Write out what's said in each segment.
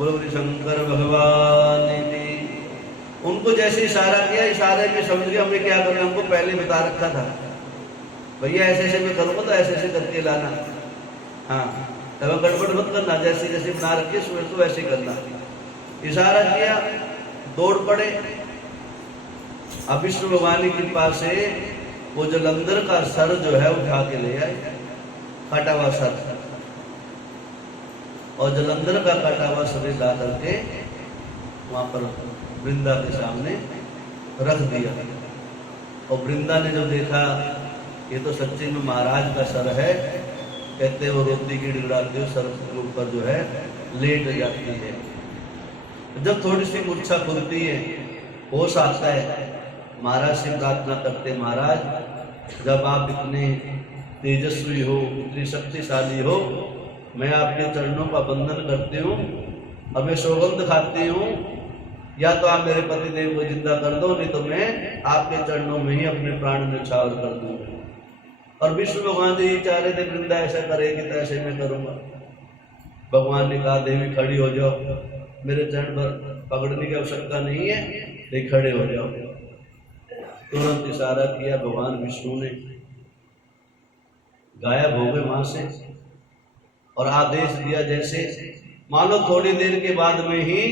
बोलो श्री शंकर भगवान की। उनको जैसे इशारा किया, इशारे में समझ गया हमने क्या करना, हमको पहले बता रखा था भैया ऐसे ऐसे मैं करूँगा तो ऐसे ऐसे करके लाना। हाँ, तब गड़बड़ मत करना, जैसे जैसे बना रखी सुबह तो वैसे करना। इशारा किया, दौड़ पड़े। अब विष्णु भगवान की कृपा से वो जलंधर का सर जो है उठा के ले आए, काटा हुआ सर, और जलंधर का काटा हुआ शरीर ला करके वहां पर वृंदा के सामने रख दिया। और वृंदा ने जब देखा ये तो सच्चे में महाराज का सर है, कहते वो रोटी की गिड़गिड़ाते हुए सर के ऊपर जो है लेट जाती है। जब थोड़ी सी मूर्छा खुलती है, होश आता है, महाराज से प्रार्थना करते, महाराज जब आप इतने तेजस्वी हो, इतनी शक्तिशाली हो, मैं आपके चरणों का वंदन करती हूँ, अब मैं सौगंध खाती हूँ, या तो आप मेरे पति देव को जिंदा कर दो, नहीं तो मैं आपके चरणों में ही अपने प्राण न्यौछावर कर दूंगा। और विष्णु भगवान जी चाह रहे थे वृंदा ऐसा करेगी तो ऐसे मैं करूंगा। भगवान ने कहा देवी खड़ी हो जाओ, मेरे चरण पर पकड़ने की आवश्यकता नहीं है, लेकिन खड़े हो जाओ। तुरंत इशारा किया भगवान विष्णु ने, गायब हो गए वहां से, और आदेश दिया जैसे मानो थोड़ी देर के बाद में ही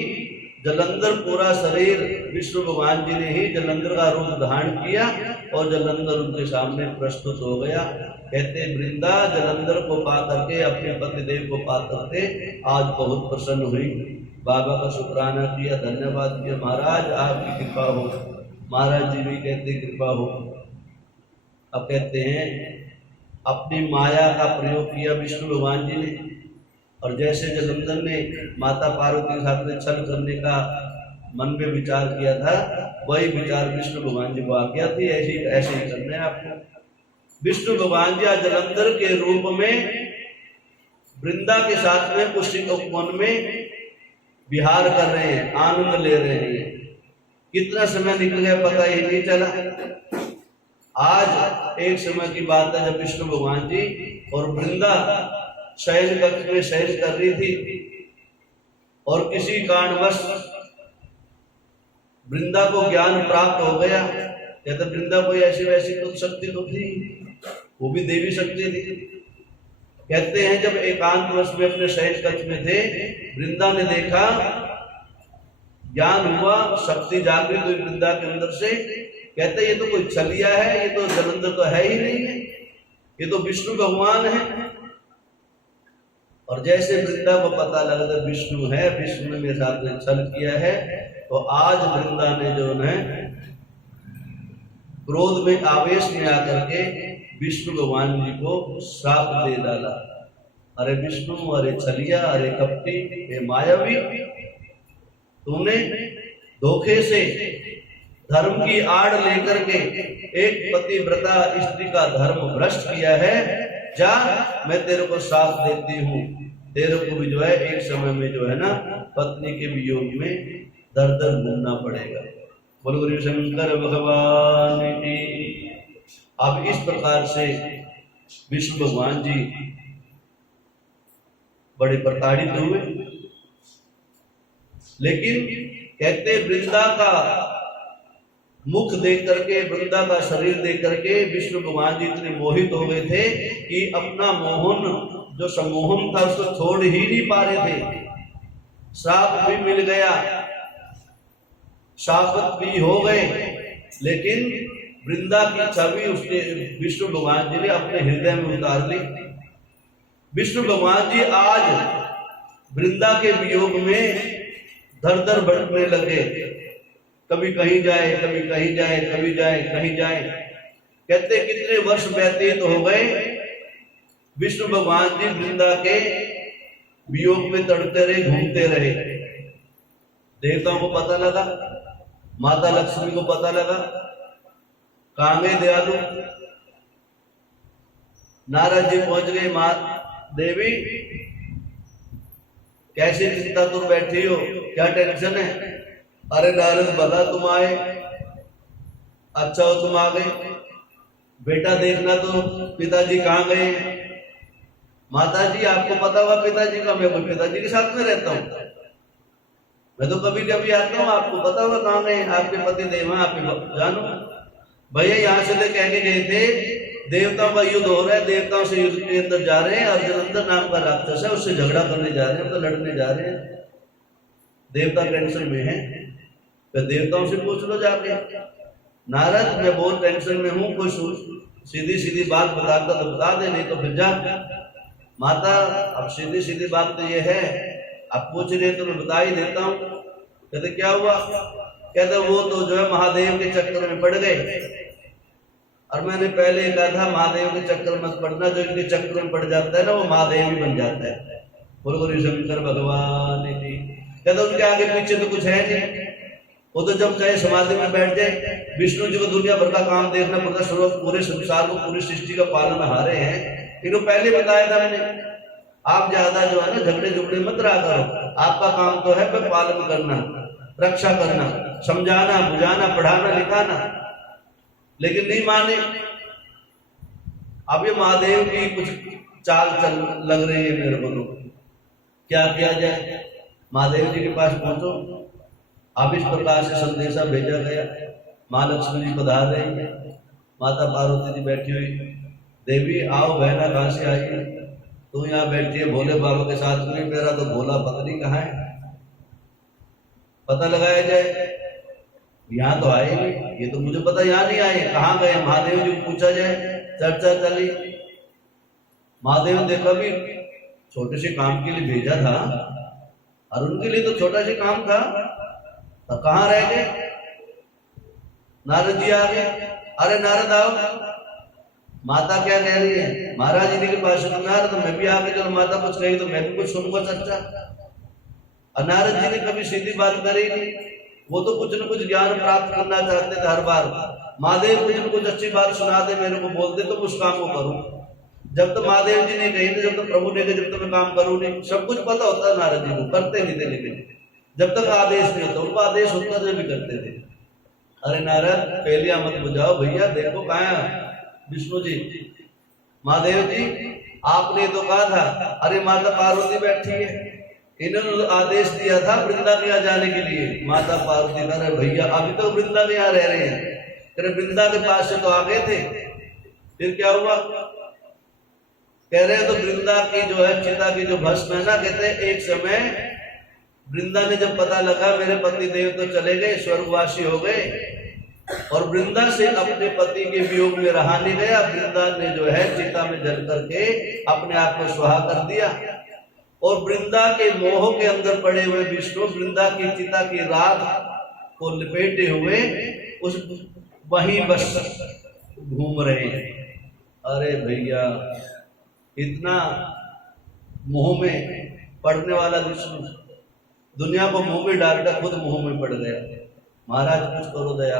जलंधर पूरा शरीर विष्णु भगवान जी ने ही जलंधर का रूप धारण किया और जलंधर उनके सामने प्रस्तुत हो गया। कहते वृंदा जलंधर को पा करके, अपने पति देव को पा करके आज बहुत प्रसन्न हुई, बाबा का शुक्राना किया, धन्यवाद किया, महाराज आपकी कृपा हो। महाराज जी भी कहते कृपा हो। अब कहते हैं अपनी माया का प्रयोग किया विष्णु भगवान जी ने, और जैसे जलंधर ने माता पार्वती के साथ में छल करने का मन में विचार किया था, वही विचार विष्णु भगवान जी को आ गया थी, ऐसे ही करना है आपको। विष्णु भगवान जी आज जलंधर के रूप में वृंदा के साथ में उसी उपवन में विहार कर रहे हैं, आनंद ले रहे हैं। कितना समय निकल गया पता ही नहीं चला। आज एक समय की बात है जब विष्णु भगवान जी और वृंदा शयन कक्ष में शयन कर रही थी, और किसी कारणवश वृंदा को ज्ञान प्राप्त हो गया। कहते वृंदा कोई ऐसी वैसी कुछ शक्ति तो थी, वो भी देवी शक्ति थी। कहते हैं जब एकांतवश में अपने शयन कक्ष में थे, वृंदा ने देखा, ज्ञान हुआ, शक्ति जागृत हुई वृंदा के अंदर से। कहते ये तो कोई छलिया है, ये तो जलंधर तो है ही नहीं है, ये तो विष्णु भगवान है। और जैसे वृंदा को पता लगा विष्णु है, विष्णु ने मेरे साथ में छल किया है, तो आज वृंदा ने जो है क्रोध में आवेश में आकर के विष्णु भगवान जी को श्राप दे डाला। अरे विष्णु, अरे छलिया, अरे कपटी, हे मायावी, तूने धोखे से धर्म की आड़ लेकर के एक पतिव्रता स्त्री का धर्म भ्रष्ट किया है। जा, मैं तेरे को साथ देती हूँ, तेरे को भी जो है एक समय में जो है ना पत्नी के वियोग में दर दर घूमना पड़ेगा। बोलो श्री शंकर भगवान की। अब इस प्रकार से विष्णु भगवान जी बड़े प्रताड़ित हुए, लेकिन कहते वृंदा का मुख देख करके, वृंदा का शरीर देख करके विष्णु भगवान जी इतने मोहित हो गए थे कि अपना मोहन जो सम्मोहन था उसको छोड़ ही नहीं पा रहे थे। श्राप भी मिल गया, शाश्वत भी हो गए, लेकिन वृंदा की छवि उसने विष्णु भगवान जी ने अपने हृदय में उतार ली। विष्णु भगवान जी आज वृंदा के वियोग में धर धर भटकने लगे, कभी कहीं जाए, कभी कहीं जाए, कभी जाए, कहीं जाए। कहते कितने वर्ष व्यतीत हो गए, विष्णु भगवान जी वृंदा के वियोग में तड़पते रहे, घूमते रहे। देवताओं को पता लगा, माता लक्ष्मी को पता लगा, कहां गए दयालु। नारद जी पहुंच गए, मां देवी कैसे चिंता तुम बैठी हो, क्या टेंशन है। अरे नारद भला तुम आए, अच्छा हो तुम आ गए, बेटा देखना तो पिताजी कहाँ गए। माता जी आपको पता हुआ पिताजी का, मैं पिताजी के साथ में रहता हूँ। मैं तो कभी कभी आता हूँ, आपको पता होगा कहाँ गए आपके पति देव, आप जानो भैया यहाँ से ले कह के गए थे देवताओं का युद्ध हो रहा है, देवताओं से युद्ध के अंदर जा रहे हैं और जलंधर नाम का राक्षस है उससे झगड़ा करने जा रहे हैं, तो लड़ने जा रहे हैं, देवता टेंशन में है, तो देवताओं से पूछ लो जाके। नारद मैं बहुत टेंशन में हूँ, कोई सीधी सीधी बात बताता तो बता दे, नहीं तो फिर जा। माता अब सीधी सीधी बात तो ये है, आप पूछ रहे तो मैं बता ही देता हूँ। कहते क्या हुआ? कहते वो तो जो है महादेव के चक्कर में पड़ गए, और मैंने पहले कहा था महादेव के चक्कर मत पड़ना, जो इनके चक्कर में पड़ जाता है ना वो महादेव ही बन जाता है। बोलो शंकर भगवान की। कहते उनके आगे पीछे तो कुछ है नहीं, वो तो जब चाहे समाधि में बैठ जाए। विष्णु जी को दुनिया भर का काम देखना पड़ता है, पूरे संसार को पूरी सृष्टि का पालन हारे हैं, इन्होंने पहले बताया था मैंने। आप ज्यादा जो है ना झगड़े झुगड़े मत रहा करो, आपका काम तो है पालन करना, रक्षा करना, समझाना बुझाना, पढ़ाना लिखाना, लेकिन नहीं माने। अब ये महादेव की कुछ चाल चल लग रही है मेरे को, तो क्या किया जाए? महादेव जी के पास पहुंचो। अब इस प्रकार से संदेशा भेजा गया, माँ लक्ष्मी जी पधार रही है, माता पार्वती जी बैठी हुई, देवी आओ बहना कहाँ से आई? तू यहाँ बैठी है भोले बाबा के साथ में, मेरा तो भोला पत्नी कहाँ है, पता लगाया जाए। यहाँ तो आए नहीं, ये तो मुझे पता यहाँ नहीं आए, कहाँ गए? महादेव जी को पूछा जाए। चर्चा चली, महादेव देखा भी छोटे से काम के लिए भेजा था, और उनके लिए तो छोटा सा काम था, तो कहाँ रह गए? नारद जी आ गए। अरे नारद आओ। माता क्या कह रही है? महाराज जी के पास नारद मैं भी आगे, चलो माता कुछ कही तो मैं भी कुछ सुनूंगा चर्चा। और नारद जी ने कभी सीधी बात करी नहीं, वो तो कुछ न कुछ ज्ञान प्राप्त करना चाहते थे हर बार। महादेव कुछ न कुछ अच्छी बात सुना दे, मेरे को बोल दे तो उस काम को करूं। जब तक महादेव जी ने कही, जब तक प्रभु ने कही, जब तक मैं काम करूं नहीं। सब कुछ पता होता है नारद जी को, करते नहीं थे, लेकिन जब तक आदेश नहीं होता, उनको आदेश होता जो भी करते थे। अरे नारद पहले मत बुझाओ भैया, देखो कहाँ विष्णु जी, महादेव जी आपने तो कहा था। अरे माता पार्वती बैठी है, इन्होंने आदेश दिया था वृंदा के यहाँ जाने के लिए। माता पार्वती कह रहे भैया अभी तो वृंदा के यहाँ रह रहे हैं, तेरे वृंदा के पास से तो आ गए थे, फिर क्या हुआ? कह रहे तो वृंदा की जो है चिता की जो भस्म है ना, कहते हैं एक समय वृंदा ने जब पता लगा मेरे पति देव तो चले गए, स्वर्गवासी हो गए, और वृंदा से अपने पति के वियोग में रहा नहीं गया, वृंदा ने जो है चिता में जल करके अपने आप को स्वाहा कर दिया। और वृंदा के मोह के अंदर पड़े हुए विष्णु वृंदा की चिता की राख को लपेटे हुए उस वहीं बस घूम रहे हैं। अरे भैया इतना मोह में पड़ने वाला विष्णु दुनिया को मुंह में डालता खुद मुंह में पड़ गया। महाराज कुछ करो दया।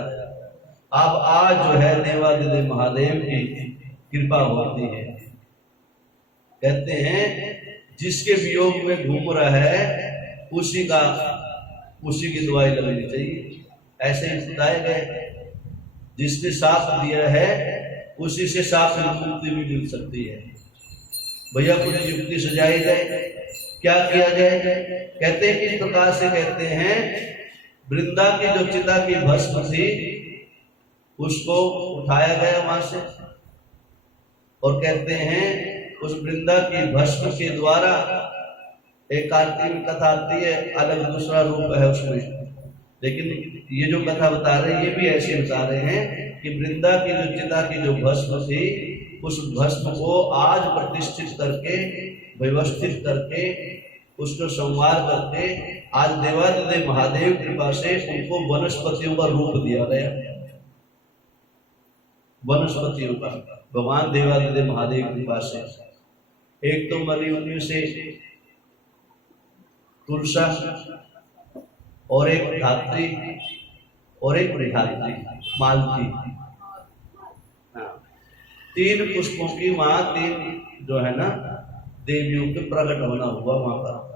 अब आज जो है देवादिदेव महादेव की कृपा होती है। कहते हैं जिसके वियोग में घूम रहा है उसी की दवाई लगनी चाहिए, ऐसे ही बताए गए। जिसने साथ दिया है उसी से साथ मुक्ति भी मिल सकती है। भैया कुछ युक्ति सजाई जाए, क्या किया जाए? कहते हैं किस प्रकार से? कहते हैं वृंदा की जो चिता की भस्म थी उसको उठाया गया वहां से, और कहते हैं उस वृंदा की भस्म के द्वारा एक कार्तिक कथा आती है, अलग दूसरा रूप है उसमें, लेकिन ये जो कथा बता रहे हैं ये भी ऐसे बता रहे हैं कि वृंदा की जो चिता की जो भस्म थी उस भस्म को आज प्रतिष्ठित करके व्यवस्थित करके उसको संवार करके आज देवादिदेव महादेव कृपा से उनको वनस्पतियों का रूप दिया गया। वनस्पतियों का भगवान देवादिदेव महादेव कृपा से एक तो मरी उनमें से तुलसा और एक धात्री और एक विधात्री मालती, तीन पुष्पों की वहां तीन जो है ना देवियों के प्रकट होना हुआ वहां पर।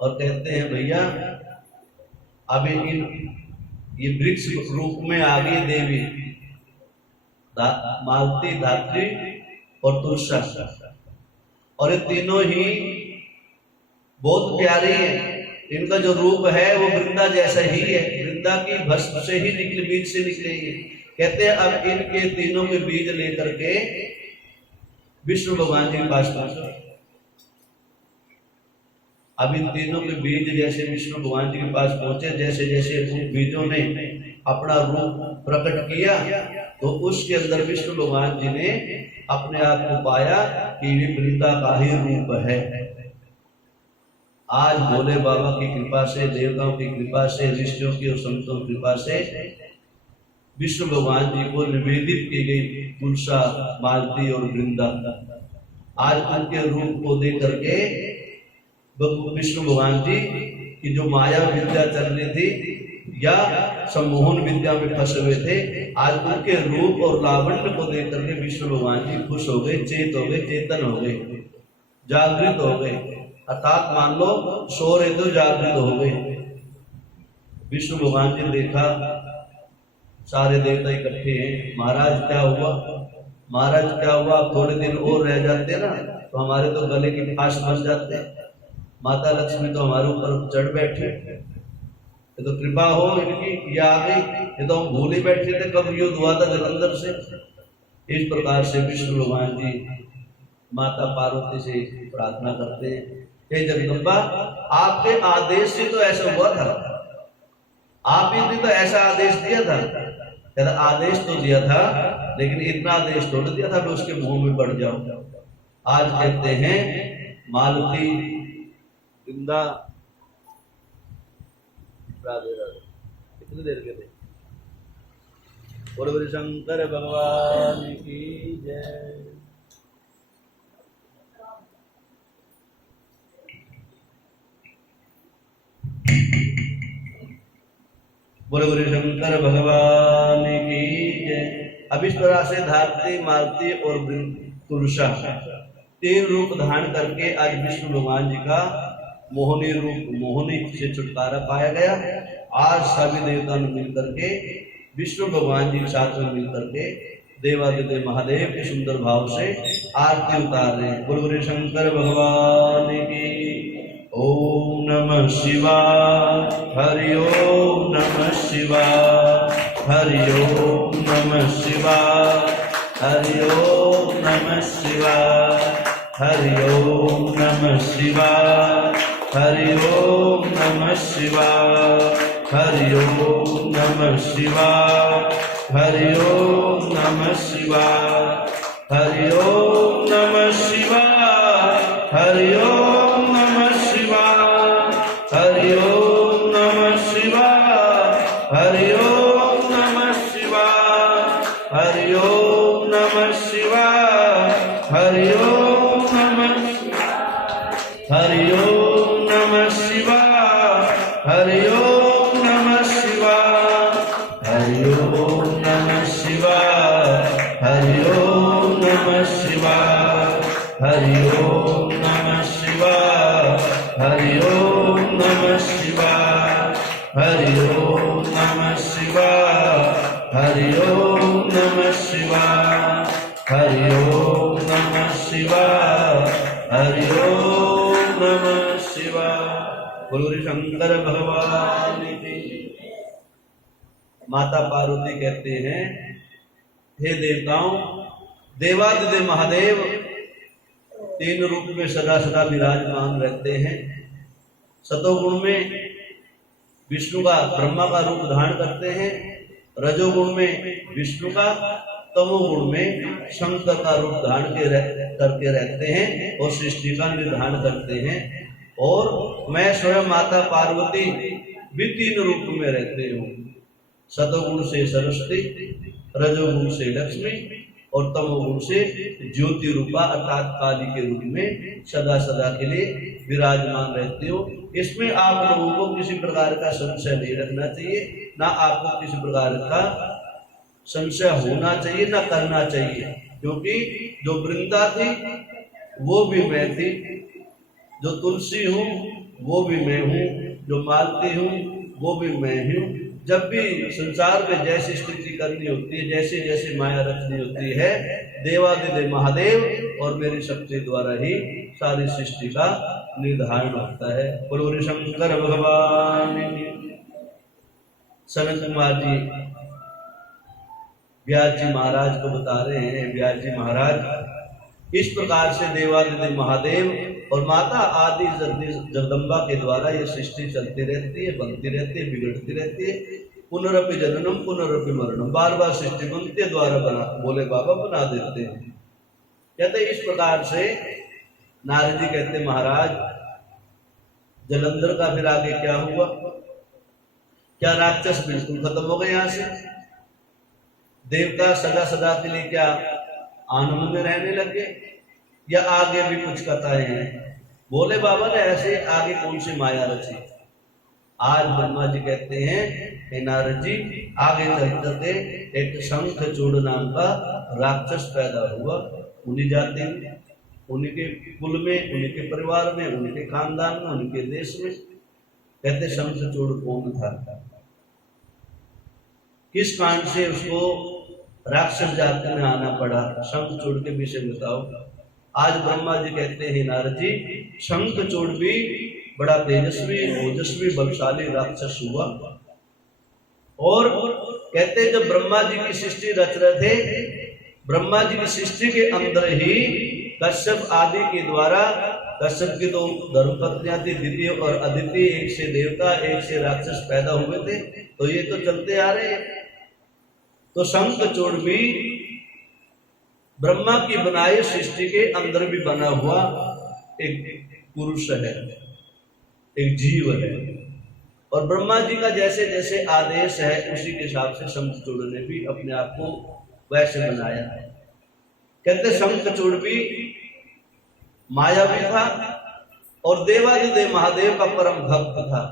और कहते हैं भैया अब ये वृक्ष रूप में आ गई देवी मालती, धात्री और तुलसा, और ये तीनों ही बहुत प्यारी है। इनका जो रूप है वो वृंदा जैसा ही है, वृंदा की भस्म से ही निकले, बीज से निकले ये। कहते हैं अब इनके तीनों के बीज लेकर के विष्णु भगवान जी के पास पहुंचे। अब इन तीनों के बीज जैसे विष्णु भगवान जी के पास पहुंचे, जैसे जैसे उन बीजों ने अपना रूप प्रकट किया तो उसके अंदर विष्णु भगवान जी ने अपने आप को पाया कि ये वृंदा का ही रूप है। आज भोले बाबा की कृपा से, देवताओं की कृपा से, ऋषियों की और संतों की कृपा से विष्णु भगवान जी को निवेदित की गई तुलसा, मालती और वृंदा। आज उनके रूप को देख करके विष्णु भगवान जी की जो माया विद्या चल रही थी या सम्मोहन विद्या में फंसे हुए थे, आज उनके रूप और लावण्य को देख करके विष्णु भगवान जी खुश हो गए, चेत हो गए, चेतन हो गए, जागृत हो गए। अर्थात मान लो सो रहे तो जागृत हो गए। विष्णु भगवान जी देखा सारे देवता इकट्ठे हैं। महाराज क्या हुआ, महाराज क्या हुआ, आप थोड़े दिन और रह जाते ना तो हमारे तो गले की फांस बन जाते। माता लक्ष्मी तो हमारे ऊपर चढ़ बैठे, ये तो कृपा हो इनकी, ये आ गई, ये तो हम भूल ही बैठे थे कब युद्ध हुआ था जलंधर से। इस प्रकार से विष्णु भगवान जी माता पार्वती से प्रार्थना करते हैं, हे जगदम्बा आपके आदेश से तो ऐसा हुआ था, आप ही ने तो ऐसा आदेश दिया था। कहता आदेश तो दिया था लेकिन इतना आदेश थोड़ा दिया था कि उसके मुंह में पड़ जाओ। आज कहते हैं मालती, वृंदा, राधे राधे, कितनी देर के थे। बोलो शंकर भगवान की जय। बोलो बोले शंकर भगवान की जय। अब इस तरह से धारती, मालती और तुलसा तीन रूप धारण करके आज विष्णु भगवान जी का मोहनी रूप, मोहनी से छुटकारा पाया गया। आज सभी देवता ने मिलकर के विष्णु भगवान जी के साथ में मिलकर के देवादिदेव महादेव के सुंदर भाव से आरती उतार रहे हैं। बोलो बोले शंकर भगवान की। ओम नमः शिवाय, हरि ओम नमः शिवाय, हरि ओम नमः शिवाय, हरि ओम नमः शिवाय, हरि ओम नमः शिवाय, हरि ओम नमः शिवाय, हरि ओम नमः शिवाय, हरि ओम नमः शिवाय, हरि ओम नमः शिवाय, हरि ओम नमः शिवाय, हरि ओम नमः शिवाय, हरि ओम नमः शिवाय, हरि ओम नमः शिवाय, हरि ओम नमः, हरि ओम नमः शिवाय, हरि ओम नमः शिवाय, हरि ओम नमः शिवाय, हरि ओम नमः शिवाय, हरि ओम नमः शिवाय, हरि ओम नमः शिवाय, हरि ओम नमः शिवाय, हरि ओम नमः शिवाय, हरि ओम नमः शिवाय, हरि ओम नमः शिवाय। बोलो शंकर भगवान की। माता पार्वती कहते हैं, हे देवताओं, देवादिदेव महादेव तीन रूप में सदा सदा विराजमान रहते हैं। सतोगुण में विष्णु का, ब्रह्मा का रूप धारण करते हैं, रजोगुण में विष्णु का, तमोगुण में शंकर का रूप धारण करके रहते हैं और सृष्टि का निर्धारण करते हैं। और मैं स्वयं माता पार्वती भी तीन रूप में रहते हूँ। सतोगुण से सरस्वती, रजोगुण से लक्ष्मी और तमोगुण से ज्योति रूपा अर्थात काली के रूप में सदा सदा के लिए विराजमान रहते हो। इसमें आप लोगों को किसी प्रकार का संशय नहीं रखना चाहिए, ना आपको किसी प्रकार का संशय होना चाहिए, ना करना चाहिए। क्योंकि जो वृंदा थी वो भी मैं थी, जो तुलसी हूँ वो भी मैं हूँ, जो मालती हूँ वो भी मैं हूँ। जब भी संसार में जैसी स्थिति करनी होती है, जैसे जैसे माया रचनी होती है, देवादिदेव महादेव और मेरी शक्ति द्वारा ही सारी सृष्टि का निर्धारण होता है। बोलो शंकर भगवान। सनत कुमार जी व्यास जी महाराज को बता रहे हैं, व्यास जी महाराज इस प्रकार से देवादिदेव महादेव और माता आदि जगदम्बा के द्वारा ये सृष्टि चलती रहती है, बनती रहती है, बिगड़ती रहती है। पुनरपि जननम पुनरपि मरणम, बार बार सृष्टि उनके द्वारा बना, बोले बाबा बना देते हैं। कहते इस प्रकार से नारद जी कहते महाराज जलंधर का फिर आगे क्या हुआ? क्या राक्षस बिल्कुल खत्म हो गए यहाँ से? देवता सदा सदा के लिए क्या आनंद में रहने लगे या आगे भी कुछ कथाएं हैं? बोले बाबा ने ऐसे आगे कौन सी माया रची? आज ब्रह्मा जी कहते हैं हे नारद जी आगे चलते एक शंखचूड़ नाम का राक्षस पैदा हुआ। उन्हीं जाति में, उन्हीं के कुल में, उन्हीं के परिवार में, उन्हीं के खानदान में, उन्हीं के देश में। कहते शंखचूड़ कौन था? किस कांड से उसको राक्षस जाति में आना पड़ा? शंखचूड़ के विषय बताओ। आज ब्रह्मा जी कहते हैं नारद जी शंखचूड़ भी बड़ा तेजस्वी, ओजस्वी, बलशाली राक्षस हुआ। और कहते जब ब्रह्मा जी की सृष्टि रच रहे थे, ब्रह्मा जी की सृष्टि के अंदर ही कश्यप आदि के द्वारा, कश्यप की दो धर्मपत्नियां थी, द्वितीय और अदिति, एक से देवता एक से राक्षस पैदा हुए थे। तो ये तो चलते आ रहे हैं। तो शंखचूड़ भी ब्रह्मा की बनाई सृष्टि के अंदर भी बना हुआ एक पुरुष है, एक जीव है। और ब्रह्मा जी का जैसे जैसे आदेश है उसी के हिसाब से शंखचूड़ ने भी अपने आप को वैसे बनाया है। कहते शंखचूड़ भी मायावी था और देवादिदेव महादेव का परम भक्त था।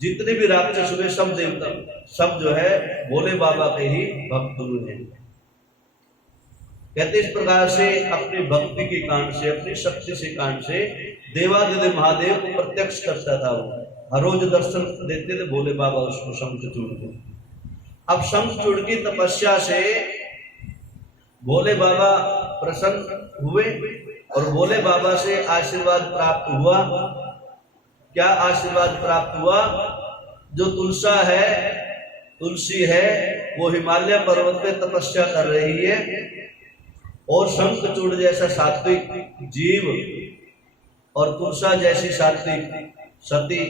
जितने भी राक्षस हुए सब देवता, सब जो है भोले बाबा के ही भक्त हुए हैं। कहते इस प्रकार से अपनी भक्ति की कांड से, अपनी शक्ति से कांड से देवादिदेव महादेव को प्रत्यक्ष करता था। वो हर रोज दर्शन देते थे भोले बाबा उसको, शंखचूड़ को। अब शंखचूड़ की तपस्या से भोले बाबा प्रसन्न हुए और भोले बाबा से आशीर्वाद प्राप्त हुआ। क्या आशीर्वाद प्राप्त हुआ? जो तुलसी है वो हिमालय पर्वत पे तपस्या कर रही है और शंखचूड़ जैसा सात्विक जीव और तुलसा जैसी सात्विक सती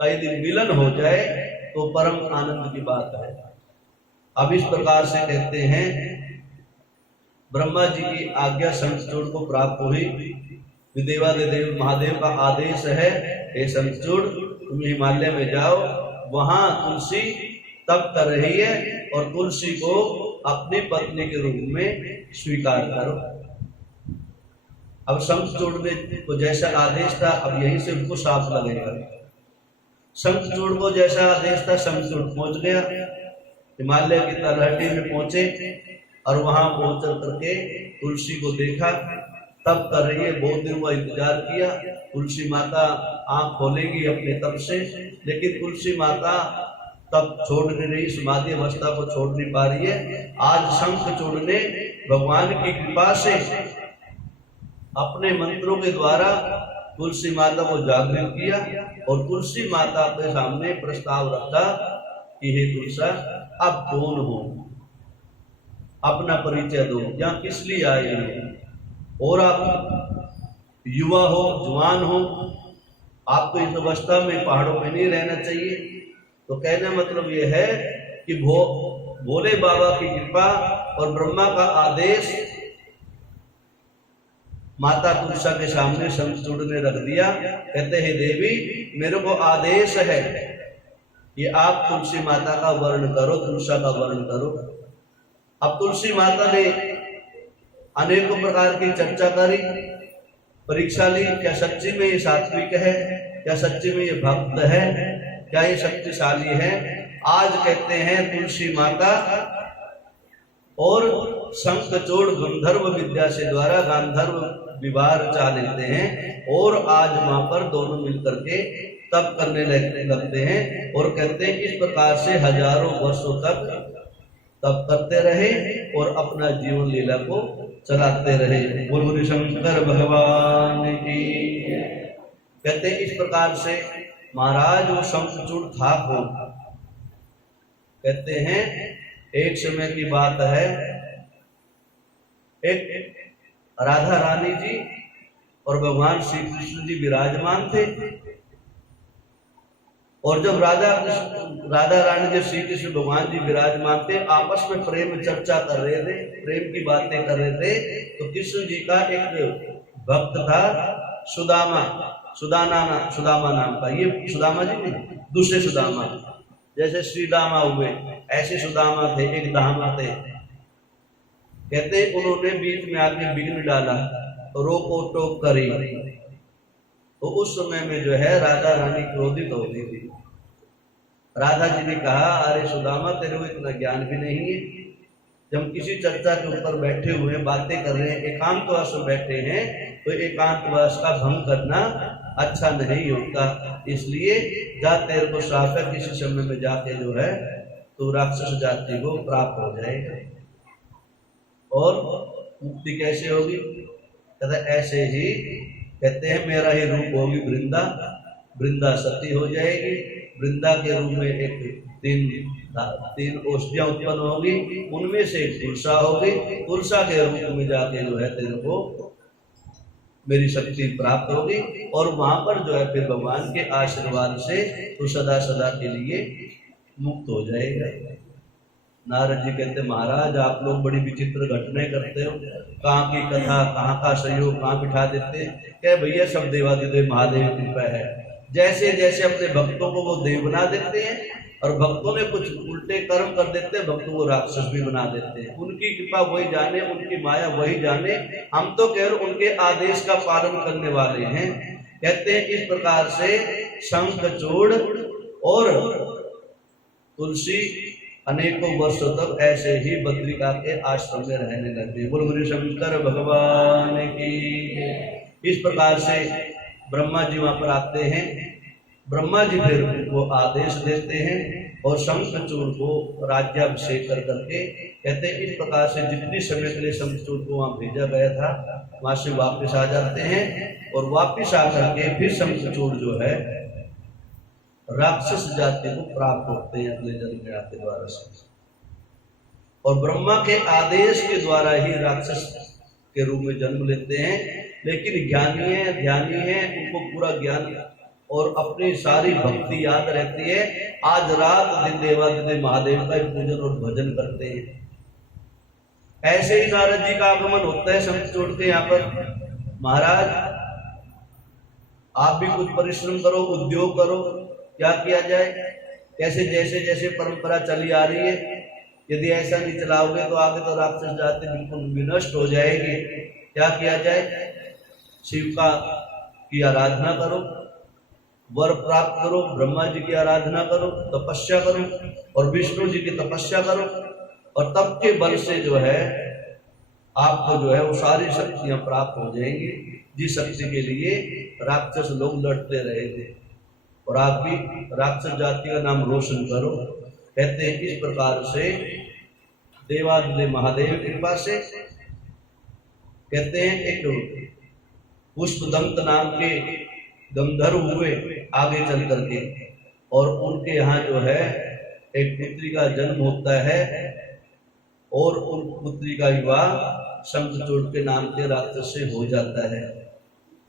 का यदि मिलन हो जाए तो परम आनंद की बात है। अब इस प्रकार से कहते हैं ब्रह्मा जी की आज्ञा शंखचूड़ को प्राप्त हुई। देवादिदेव महादेव का आदेश है हे शंखचूड़ तुम हिमालय में जाओ, वहां तुलसी तप कर रही है और तुलसी को अपनी पत्नी के रूप में स्वीकार करो। अब शंखचूड़ ने को जैसा आदेश था, अब यहीं से उनको साफ लगेगा। शंखचूड़ को जैसा आदेश था शंखचूड़ पहुंच गया, हिमालय की तलहटी में पहुंचे और वहां पहुंच करके तुलसी को देखा, तप कर रही है। बहुत दिन हुआ इंतजार किया, तुलसी माता आंख खोलेगी अपने तप से, लेकिन तुलसी माता तप छोड़ नहीं रही, समाधि अवस्था को छोड़ नहीं पा रही है। आज शंखचूड़ ने भगवान की कृपा से अपने मंत्रों के द्वारा तुलसी माता को जागृत किया और तुलसी माता के सामने प्रस्ताव रखा कि हे तुलसा आप कौन हो, अपना परिचय दो, यहाँ किस लिए आए हो, और आप युवा हो, जवान हो, आपको इस अवस्था में पहाड़ों में नहीं रहना चाहिए। तो कहने मतलब यह है कि भोले बाबा की कृपा और ब्रह्मा का आदेश माता तुलसा के सामने शंखचूड़ ने रख दिया। कहते हैं देवी मेरे को आदेश है कि आप तुलसी माता का वर्ण करो, तुलसा का वर्ण करो। अब तुलसी माता ने अनेकों प्रकार की चर्चा करी, परीक्षा ली, क्या सच्ची में ये सात्विक है, क्या सच्ची में ये भक्त है, क्या ये शक्तिशाली है। आज कहते हैं तुलसी माता और शंखचूड़ गंधर्व विद्या से द्वारा गांधर्व विवाह रचा लेते हैं और आज वहां पर दोनों मिलकर के तप करने लगते हैं और कहते हैं इस प्रकार से हजारों वर्षों तक तप करते रहे और अपना जीवन लीला को चलाते रहे। बोल शंकर भगवान की। कहते हैं इस प्रकार से महाराज वो शंखचूड़ था को। कहते हैं एक समय की बात है, एक राधा रानी जी और भगवान श्री कृष्ण जी विराजमान थे। और जब राधा रानी जी श्री कृष्ण भगवान जी विराजमान थे, आपस में प्रेम चर्चा कर रहे थे, प्रेम की बातें कर रहे थे। तो कृष्ण जी का एक भक्त था सुदामा, सुदामा नाम का। ये सुदामा जी नहीं, दूसरे सुदामा, जैसे श्री दामा हुए ऐसे सुदामा थे, एक दामा थे। कहते उन्होंने बीच में आके विघ्न डाला, रोको टोक करी। तो उस समय में जो है राधा रानी क्रोधित हो गई थी। राधा जी ने कहा, अरे सुदामा तेरे को इतना ज्ञान भी नहीं है, जब किसी चर्चा के ऊपर बैठे हुए बातें कर रहे हैं, एकांतवास में बैठे हैं, तो एकांतवास का भंग करना अच्छा नहीं होता। इसलिए जा तेरे को श्राप है, किसी समय में जाके जो है तो राक्षस जाति को प्राप्त हो जाएगा। और मुक्ति कैसे होगी? कहते ऐसे ही, कहते हैं मेरा ही रूप होगी वृंदा, वृंदा सती हो जाएगी। वृंदा के रूप में एक तीन औषधियां उत्पन्न होगी, उनमें से एक तुलसा होगी। तुलसा के रूप में जाके जो है तेरे को मेरी शक्ति प्राप्त होगी। और वहां पर जो है फिर भगवान के आशीर्वाद से तो सदा सदा के लिए मुक्त हो जाएगा। नारद जी कहते महाराज आप लोग बड़ी विचित्र घटनाएं करते हो, कहाँ की कथा, कहाँ का सहयोग, कहाँ बिठा देते। क्या भैया सब देवादिदेव महादेव की कृपा है। जैसे जैसे अपने भक्तों को वो देव बना देते हैं, और भक्तों ने कुछ उल्टे कर्म कर देते हैं, भक्तों को राक्षस भी बना देते हैं। उनकी कृपा वही जाने, उनकी माया वही जाने। हम तो कह रहे उनके आदेश का पालन करने वाले हैं। कहते हैं इस प्रकार से शंखचूड़ और तुलसी अनेकों वर्षों तक ऐसे ही बद्रिका के आश्रम में रहने लगे। बोल शंकर भगवान की। इस प्रकार से ब्रह्मा जी वहां पर आते हैं। ब्रह्मा जी फिर वो आदेश देते हैं और शंखचूड़ को राज्याभिषेक कर करके, कहते हैं इस प्रकार से जितनी समय के लिए शंखचूड़ को वहां भेजा गया था, वहां से वापस आ जाते हैं। और वापस आकर के फिर शंखचूड़ जो है राक्षस जाति को प्राप्त होते हैं अगले जन्म में आपके द्वारा से। और ब्रह्मा के आदेश के द्वारा ही राक्षस के रूप में जन्म लेते हैं। लेकिन ध्यानी है, उनको पूरा ज्ञान और अपनी सारी भक्ति याद रहती है। आज रात दिन देवादिदेव महादेव का पूजन और भजन करते हैं। ऐसे ही नारद जी का आगमन होता है शंखचूड़ के यहाँ पर। महाराज आप भी कुछ परिश्रम करो, उद्योग करो। क्या किया जाए? कैसे जैसे जैसे परंपरा चली आ रही है, यदि ऐसा नहीं चलाओगे तो आगे तो राक्षस जाति बिल्कुल विनष्ट हो जाएगी। क्या किया जाए? शिव की आराधना करो, वर प्राप्त करो, ब्रह्मा जी की आराधना करो, तपस्या करो, और विष्णु जी की तपस्या करो। और तब के बल से जो है आपको जो है वो सारी शक्तियां प्राप्त हो जाएंगी, जिस शक्ति के लिए राक्षस लोग लड़ते रहे थे। और आप भी राक्षस जाति का नाम रोशन करो। कहते हैं इस प्रकार से देवादिदेव महादेव की कृपा से, कहते हैं एक पुष्पदंत नाम के गंधर्व हुए आगे चल करके, और उनके यहाँ जो है एक पुत्री का जन्म होता है, और उन पुत्री का विवाह शंखचूड़ के नाम के राक्षस से हो जाता है।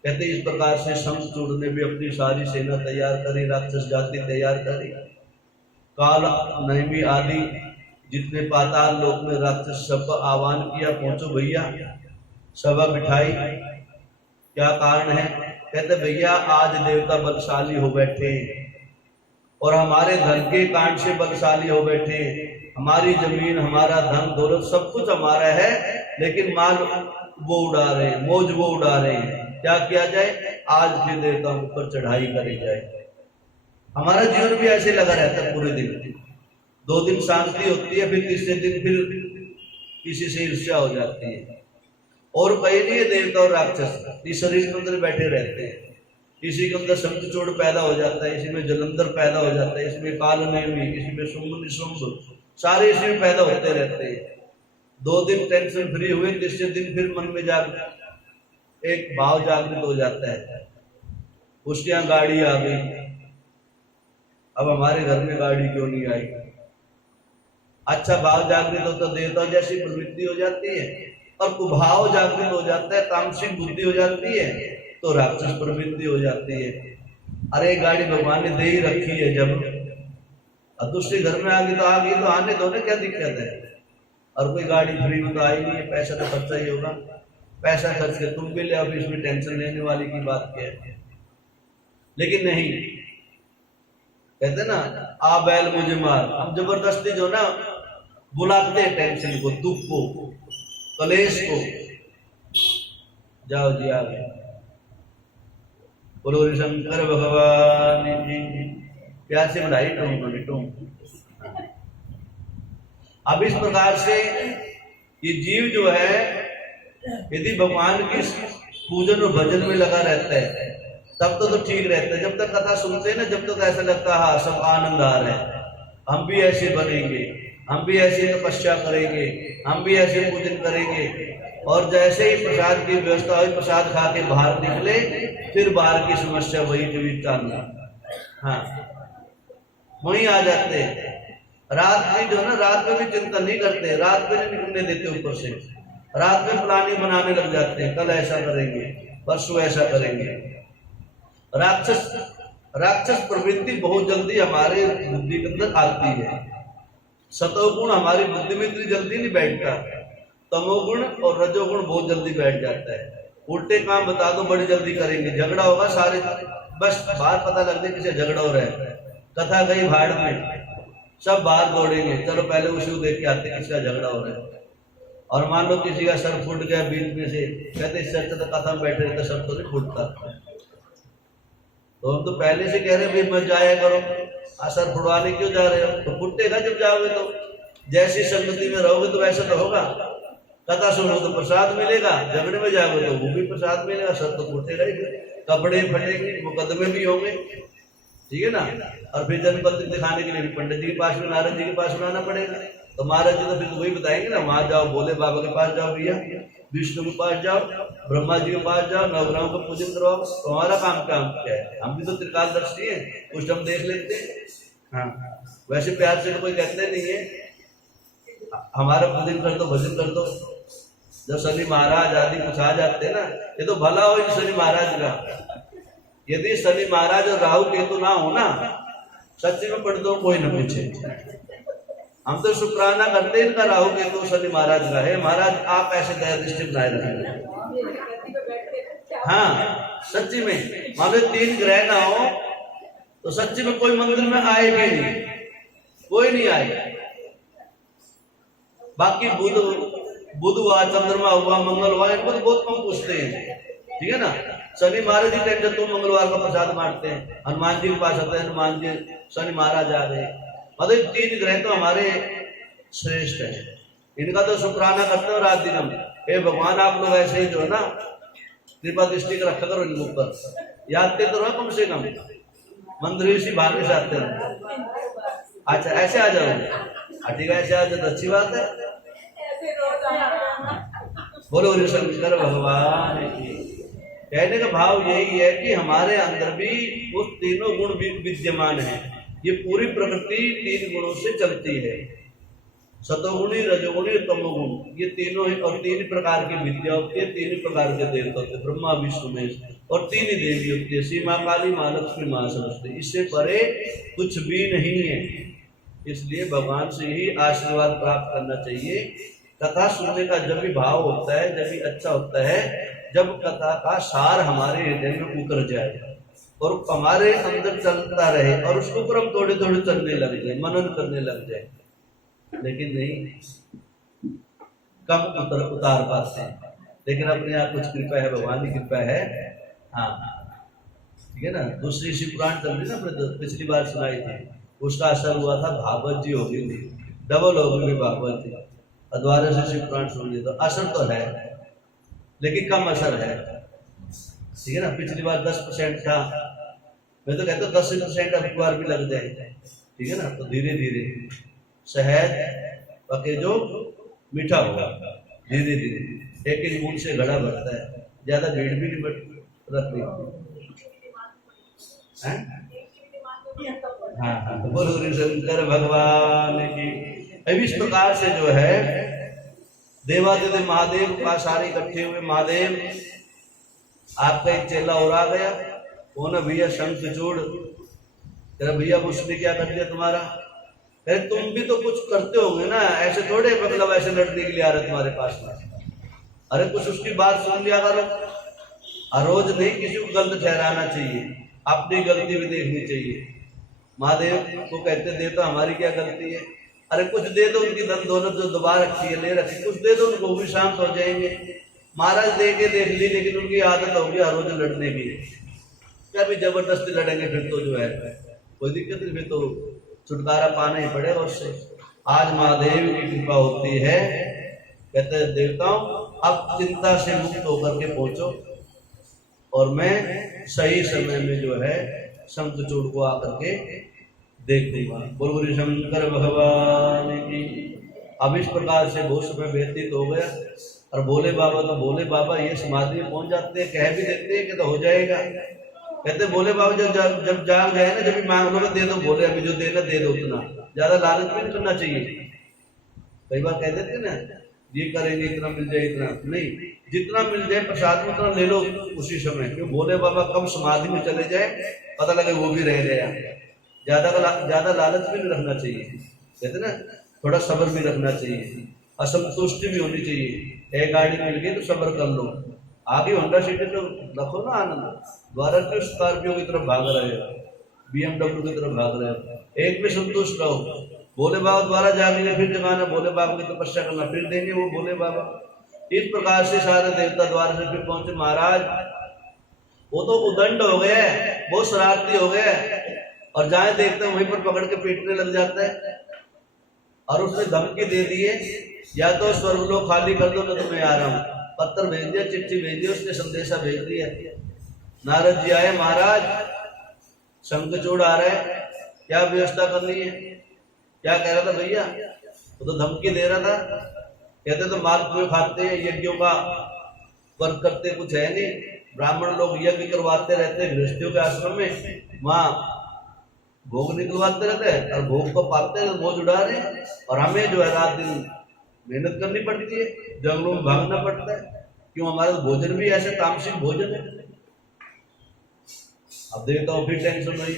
कहते इस प्रकार से शंखचूड़ ने भी अपनी सारी सेना तैयार करी, राक्षस जाति तैयार करी। काल नैमी आदि जितने पाताल लोक में राक्षस सबका आह्वान किया, पहुंचो भैया, सभा बिठाई। क्या कारण है? कहते भैया आज देवता बलशाली हो बैठे, और हमारे धन के कांड से बलशाली हो बैठे। हमारी जमीन, हमारा धन दौलत सब कुछ हमारा है, लेकिन माल वो उड़ा रहे हैं, मौज वो उड़ा रहे हैं। क्या किया जाए? आज भी देवताओं पर चढ़ाई करी जाए। हमारा जीवन भी ऐसे लगा रहता है पूरे दिन। 2 दिन शांति होती है, फिर तीसरे दिन फिर किसी से ईर्ष्या हो जाती है। और कई नहीं देवता और राक्षस इस शरीर के अंदर बैठे रहते हैं। इसी के अंदर शंखचूड़ पैदा हो जाता है, इसी में जलंधर पैदा हो जाता है, इसमें काल नेमी, इसी में शुंभ निशुंभ, सारे इसी में पैदा होते रहते हैं। 2 दिन टेंशन फ्री हुए, तीसरे दिन फिर मन में एक भाव जागृत हो जाता है, उसके यहाँ गाड़ी आ गई, अब हमारे घर में गाड़ी क्यों नहीं आई। अच्छा भाव जागृत हो तो देवता जैसी प्रवृत्ति हो जाती है, और कुभाव जागृत हो जाता है, तामसिक बुद्धि हो जाती है, तो राक्षस प्रवृत्ति हो जाती है। अरे गाड़ी भगवान ने दे ही रखी है, जब अब दूसरे घर में आ गई तो आने दो ना, क्या दिक्कत है। और कोई गाड़ी फ्री में तो आई नहीं है, पैसा तो खर्चा ही होगा, पैसा खर्च के तुम भी ले, अब इसमें टेंशन लेने वाली की बात क्या है। लेकिन नहीं, कहते ना आ बैल मुझे मार, हम जबरदस्ती जो ना बुलाते हैं टेंशन को, दुख को, कलेश को, जाओ जी आ गए। बोलो शंकर भगवान जी, प्यार से बढ़ाई टूम। अब इस प्रकार से ये जीव जो है, यदि भगवान के पूजन और भजन में लगा रहता है तब तो ठीक रहता है। जब तक कथा सुनते हैं ना, जब तक ऐसा लगता है हाँ सब आनंद आ रहा है, हम भी ऐसे बनेंगे, हम भी ऐसे तपस्या करेंगे, हम भी ऐसे पूजन करेंगे। और जैसे ही प्रसाद की व्यवस्था हुई, प्रसाद खा के बाहर निकले, फिर बाहर की समस्या वही की चालू, हाँ वहीं आ जाते हैं। रात में जो ना, रात में भी चिंता नहीं करते, रात में नहीं निकलने देते ऊपर से, रात में प्लानिंग बनाने लग जाते हैं, कल ऐसा करेंगे, परसों ऐसा करेंगे। राक्षस प्रवृत्ति बहुत जल्दी हमारे बुद्धि के अंदर आती है। सतोगुण हमारी बुद्धि में इतनी जल्दी नहीं बैठता, तमोगुण और रजोगुण बहुत जल्दी बैठ जाता है। उल्टे काम बता दो बड़ी जल्दी करेंगे, झगड़ा होगा सारे, बस बाहर पता लग जाए किसी झगड़ा हो रहा है, कथा गई भाड़ में, सब बाहर दौड़ेंगे, चलो पहले उसी को देख के आते किसका झगड़ा हो रहा है। और मान लो किसी का सर फूट गया बीच में से, कहते इससे अच्छा तो कथा में बैठे रहते, सर तो नहीं फूटता। तो हम तो पहले से कह रहे हैं भाई मत जाया करो, सर फुड़वाने क्यों जा रहे हो, तो फुटेगा जब जाओगे। तो जैसी संगति में रहोगे तो वैसा तो होगा, कथा सुनो तो प्रसाद मिलेगा, झगड़े में जाओगे तो वो भी प्रसाद मिलेगा, सर तो फूटेगा ही, कपड़े फटेंगे, मुकदमे भी होंगे, ठीक है ना। और फिर जन्मपत्र दिखाने के लिए पंडित जी के पास में, नारद जी के पास में आना पड़ेगा। तो महाराज जी तो फिर वही बताएंगे ना, वहां जाओ, भोले बाबा के पास जाओ भैया, विष्णु के पास जाओ, ब्रह्मा जी के पास जाओ, नवग्रहों का पूजन करवाओ। तो हमारा काम क्या है, हम भी तो त्रिकालदर्शी है, कुछ हम देख लेते हैं। हाँ वैसे प्यार से तो कोई कहते नहीं है हमारा पूजन कर दो, भजन कर दो। जब शनि महाराज आदि कुछ आ जाते हैं ना, ये तो भला हो शनि महाराज का। यदि शनि महाराज और राहु केतु ना हो ना, सच्ची में पढ़ दो कोई न पूछे। हम तो शुक्राना करते हैं इनका, राहु केतु शनि महाराज का है, महाराज आप ऐसे दया दृष्टि बनाए रखेंगे। हाँ सच्ची में, मान लो 3 ग्रह ना हो तो सच्ची में कोई मंदिर में आएगा ही नहीं, कोई नहीं आएगा। बाकी बुध हुआ, चंद्रमा हुआ, मंगल हुआ, इनको तो बहुत कम पूछते हैं, ठीक है ना। शनि महाराज जी टेंशन तो मंगलवार का प्रसाद बांटते हैं, हनुमान जी के पास आते हैं, हनुमान जी शनि महाराज आ गए। मतलब 3 ग्रह तो हमारे श्रेष्ठ है, इनका तो शुक्राना करते हो रात दिन हम। हे भगवान आप लोग ऐसे ही जो है ना कृपा दृष्टि का रखा करो इनके ऊपर, याद तो रहो कम से कम, मंदिर इसी भाग्य से आते हैं। अच्छा ऐसे आ जाओ, ठीक है ऐसे आ जाओ, अच्छी बात है। बोलो शंकर भगवान की। कहने का भाव यही है कि हमारे अंदर भी वो तीनों गुण विद्यमान है। ये पूरी प्रकृति 3 गुणों से चलती है, सतोगुणी, रजोगुणी, तमोगुण, ये तीनों ही। और 3 प्रकार की विद्या होती है, 3 प्रकार के देवता होते हैं, ब्रह्मा विष्णु महेश, और 3 ही देवी होती है, श्री माँ काली, माँ लक्ष्मी, माँ सरस्वती। इससे परे कुछ भी नहीं है। इसलिए भगवान से ही आशीर्वाद प्राप्त करना चाहिए। कथा सुनने का जब भी भाव होता है, जब भी अच्छा होता है, जब कथा का सार हमारे हृदय में उतर जाए और हमारे अंदर चलता रहे, और उसके ऊपर हम थोड़े थोड़े चलने लग जाए, मनन करने लग जाए। लेकिन नहीं, कम उतार पाते हैं। लेकिन अपने यहाँ कुछ कृपा है, भगवान की कृपा है। हाँ ठीक है ना। दूसरी शिव पुराण चल रही ना, अपने पिछली बार सुनाई थी, उसका असर हुआ था, भागवत जी हो गई थी, डबल हो गई भागवत जी, अद्वारा से शिव पुराण सुन लिया। तो असर तो है लेकिन कम असर है, ठीक है ना। पिछली बार 10% था, मैं तो कहता हूँ 10% अब बार भी लग जाए, ठीक है ना। तो धीरे धीरे शहद पके जो मीठा होगा, धीरे धीरे एक एक बूंद से घड़ा भरता है, ज्यादा भीड़ भी नहीं रखनी। हाँ हाँ, बोलो शंकर भगवान की। अब इस प्रकार से जो है देवादिदेव महादेव का सारे इकट्ठे हुए, महादेव आपका एक चेला और आ गया, वो ना भैया शंखचूड़, तेरा भैया उसने क्या कर दिया तुम्हारा? अरे तुम भी तो कुछ करते होंगे ना, ऐसे थोड़े मतलब ऐसे लड़ने के लिए आ रहे तुम्हारे पास में। अरे कुछ उसकी बात सुन लिया करो, और रोज नहीं किसी को गलत ठहराना चाहिए, अपनी गलती भी देखनी चाहिए। महादेव को कहते देवता हमारी क्या गलती है? अरे कुछ दे दो, उनकी धन दौलत जो दबा रखी है ले रखी, कुछ दे दो उनको, भी शांत हो जाएंगे। महाराज दे के देख ली, लेकिन उनकी आदत होगी हर रोज लड़ने की, क्या भी जबरदस्ती लड़ेंगे फिर तो जो है कोई दिक्कत नहीं, फिर तो छुटकारा पाना ही पड़ेगा उससे। आज महादेव की कृपा होती है, कहते हैं देवताओं अब चिंता से मुक्त होकर के पहुंचो, और मैं सही समय में जो है शंखचूड़ को आकर के देख दूंगा। बोल शंकर भगवान की। अब इस प्रकार से बहुत समय व्यतीत हो गया, और भोले बाबा तो भोले बाबा ये समाधि में पहुंच जाते हैं, कह भी देते हैं कि तो हो जाएगा। कहते भोले बाबा जब जाग जाए ना, जब भी मांग लोगे दे दो, बोले अभी जो देना दे दो उतना, ज्यादा लालच भी नहीं करना चाहिए। कई बार कह देते ना ये करेंगे इतना मिल जाए, इतना नहीं, जितना मिल जाए प्रसाद में उतना ले लो उसी समय, क्यों भोले बाबा कब समाधि में चले जाए पता लगे वो भी रह गया। ज्यादा लालच भी नहीं रखना चाहिए, कहते ना थोड़ा सब्र भी रखना चाहिए, असंतुष्टि भी होनी चाहिए। एक गाड़ी मिल गई तो सब्र कर लो, आगे होंडा सिटी तो रखो ना आनंद, द्वारा क्यों स्कॉर्पियो की तरफ भाग रहे हो, BMW की तरफ भाग रहे हो, एक में संतुष्ट रहो। भोले बाबा द्वारा जागेंगे फिर जगाना, भोले बाबा की तपस्या करना फिर देंगे वो भोले बाबा। इस प्रकार से सारे देवता द्वार से फिर पहुंचे। महाराज वो तो उदंड हो गया, वो शरारती हो गया, और जहां देखते हैं वहीं पर पकड़ के पीटने लग जाता है, और उसने धमकी दे दी है या तो स्वर्गलोक खाली कर दो, तो मैं आ रहा हूँ। पत्थर भेज दिया, चिट्ठी भेज दी, उसने संदेशा भेज दिया। नारद जी आए, महाराज शंखचूड़ आ रहा है, क्या व्यवस्था करनी है? क्या कह रहा था भैया? वो तो धमकी दे रहा था, कहते तो माल क्यों खाते हैं, यज्ञों का वर्ग करते कुछ है नहीं, ब्राह्मण लोग यज्ञ करवाते रहते हैं गृहस्थियों के आश्रम में, वहां भोग निकलवाते रहते हैं, और भोग को पाते हैं, मौज उड़ा रहे हैं, और हमें जो है रात दिन मेहनत करनी पड़ती है, जंगलों में भागना पड़ता है, क्यों हमारा भोजन भी ऐसे तामसिक भोजन है। अब देखता हूँ फिर टेंशन हुई,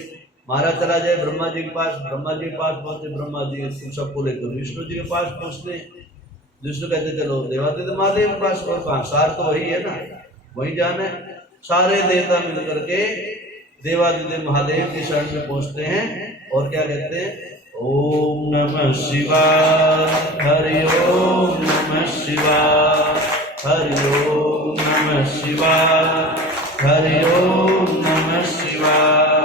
महाराज चला जाए ब्रह्मा जी के पास, ब्रह्मा जी के पास पहुंचे, ब्रह्मा जी तुम सबको लेकर विष्णु जी के पास पहुंचते, विष्णु कहते चलो देवादिदेव महादेव के पास, और सार तो वही है ना, वही जाना है। सारे देवता मिल करके देवादिदेव महादेव की शरण में पहुंचते हैं, और क्या कहते हैं? ओम नमः शिवाय, हरि ओम नमः शिवाय, हरि ओम नमः शिवाय, हरि ओम नमः शिवाय,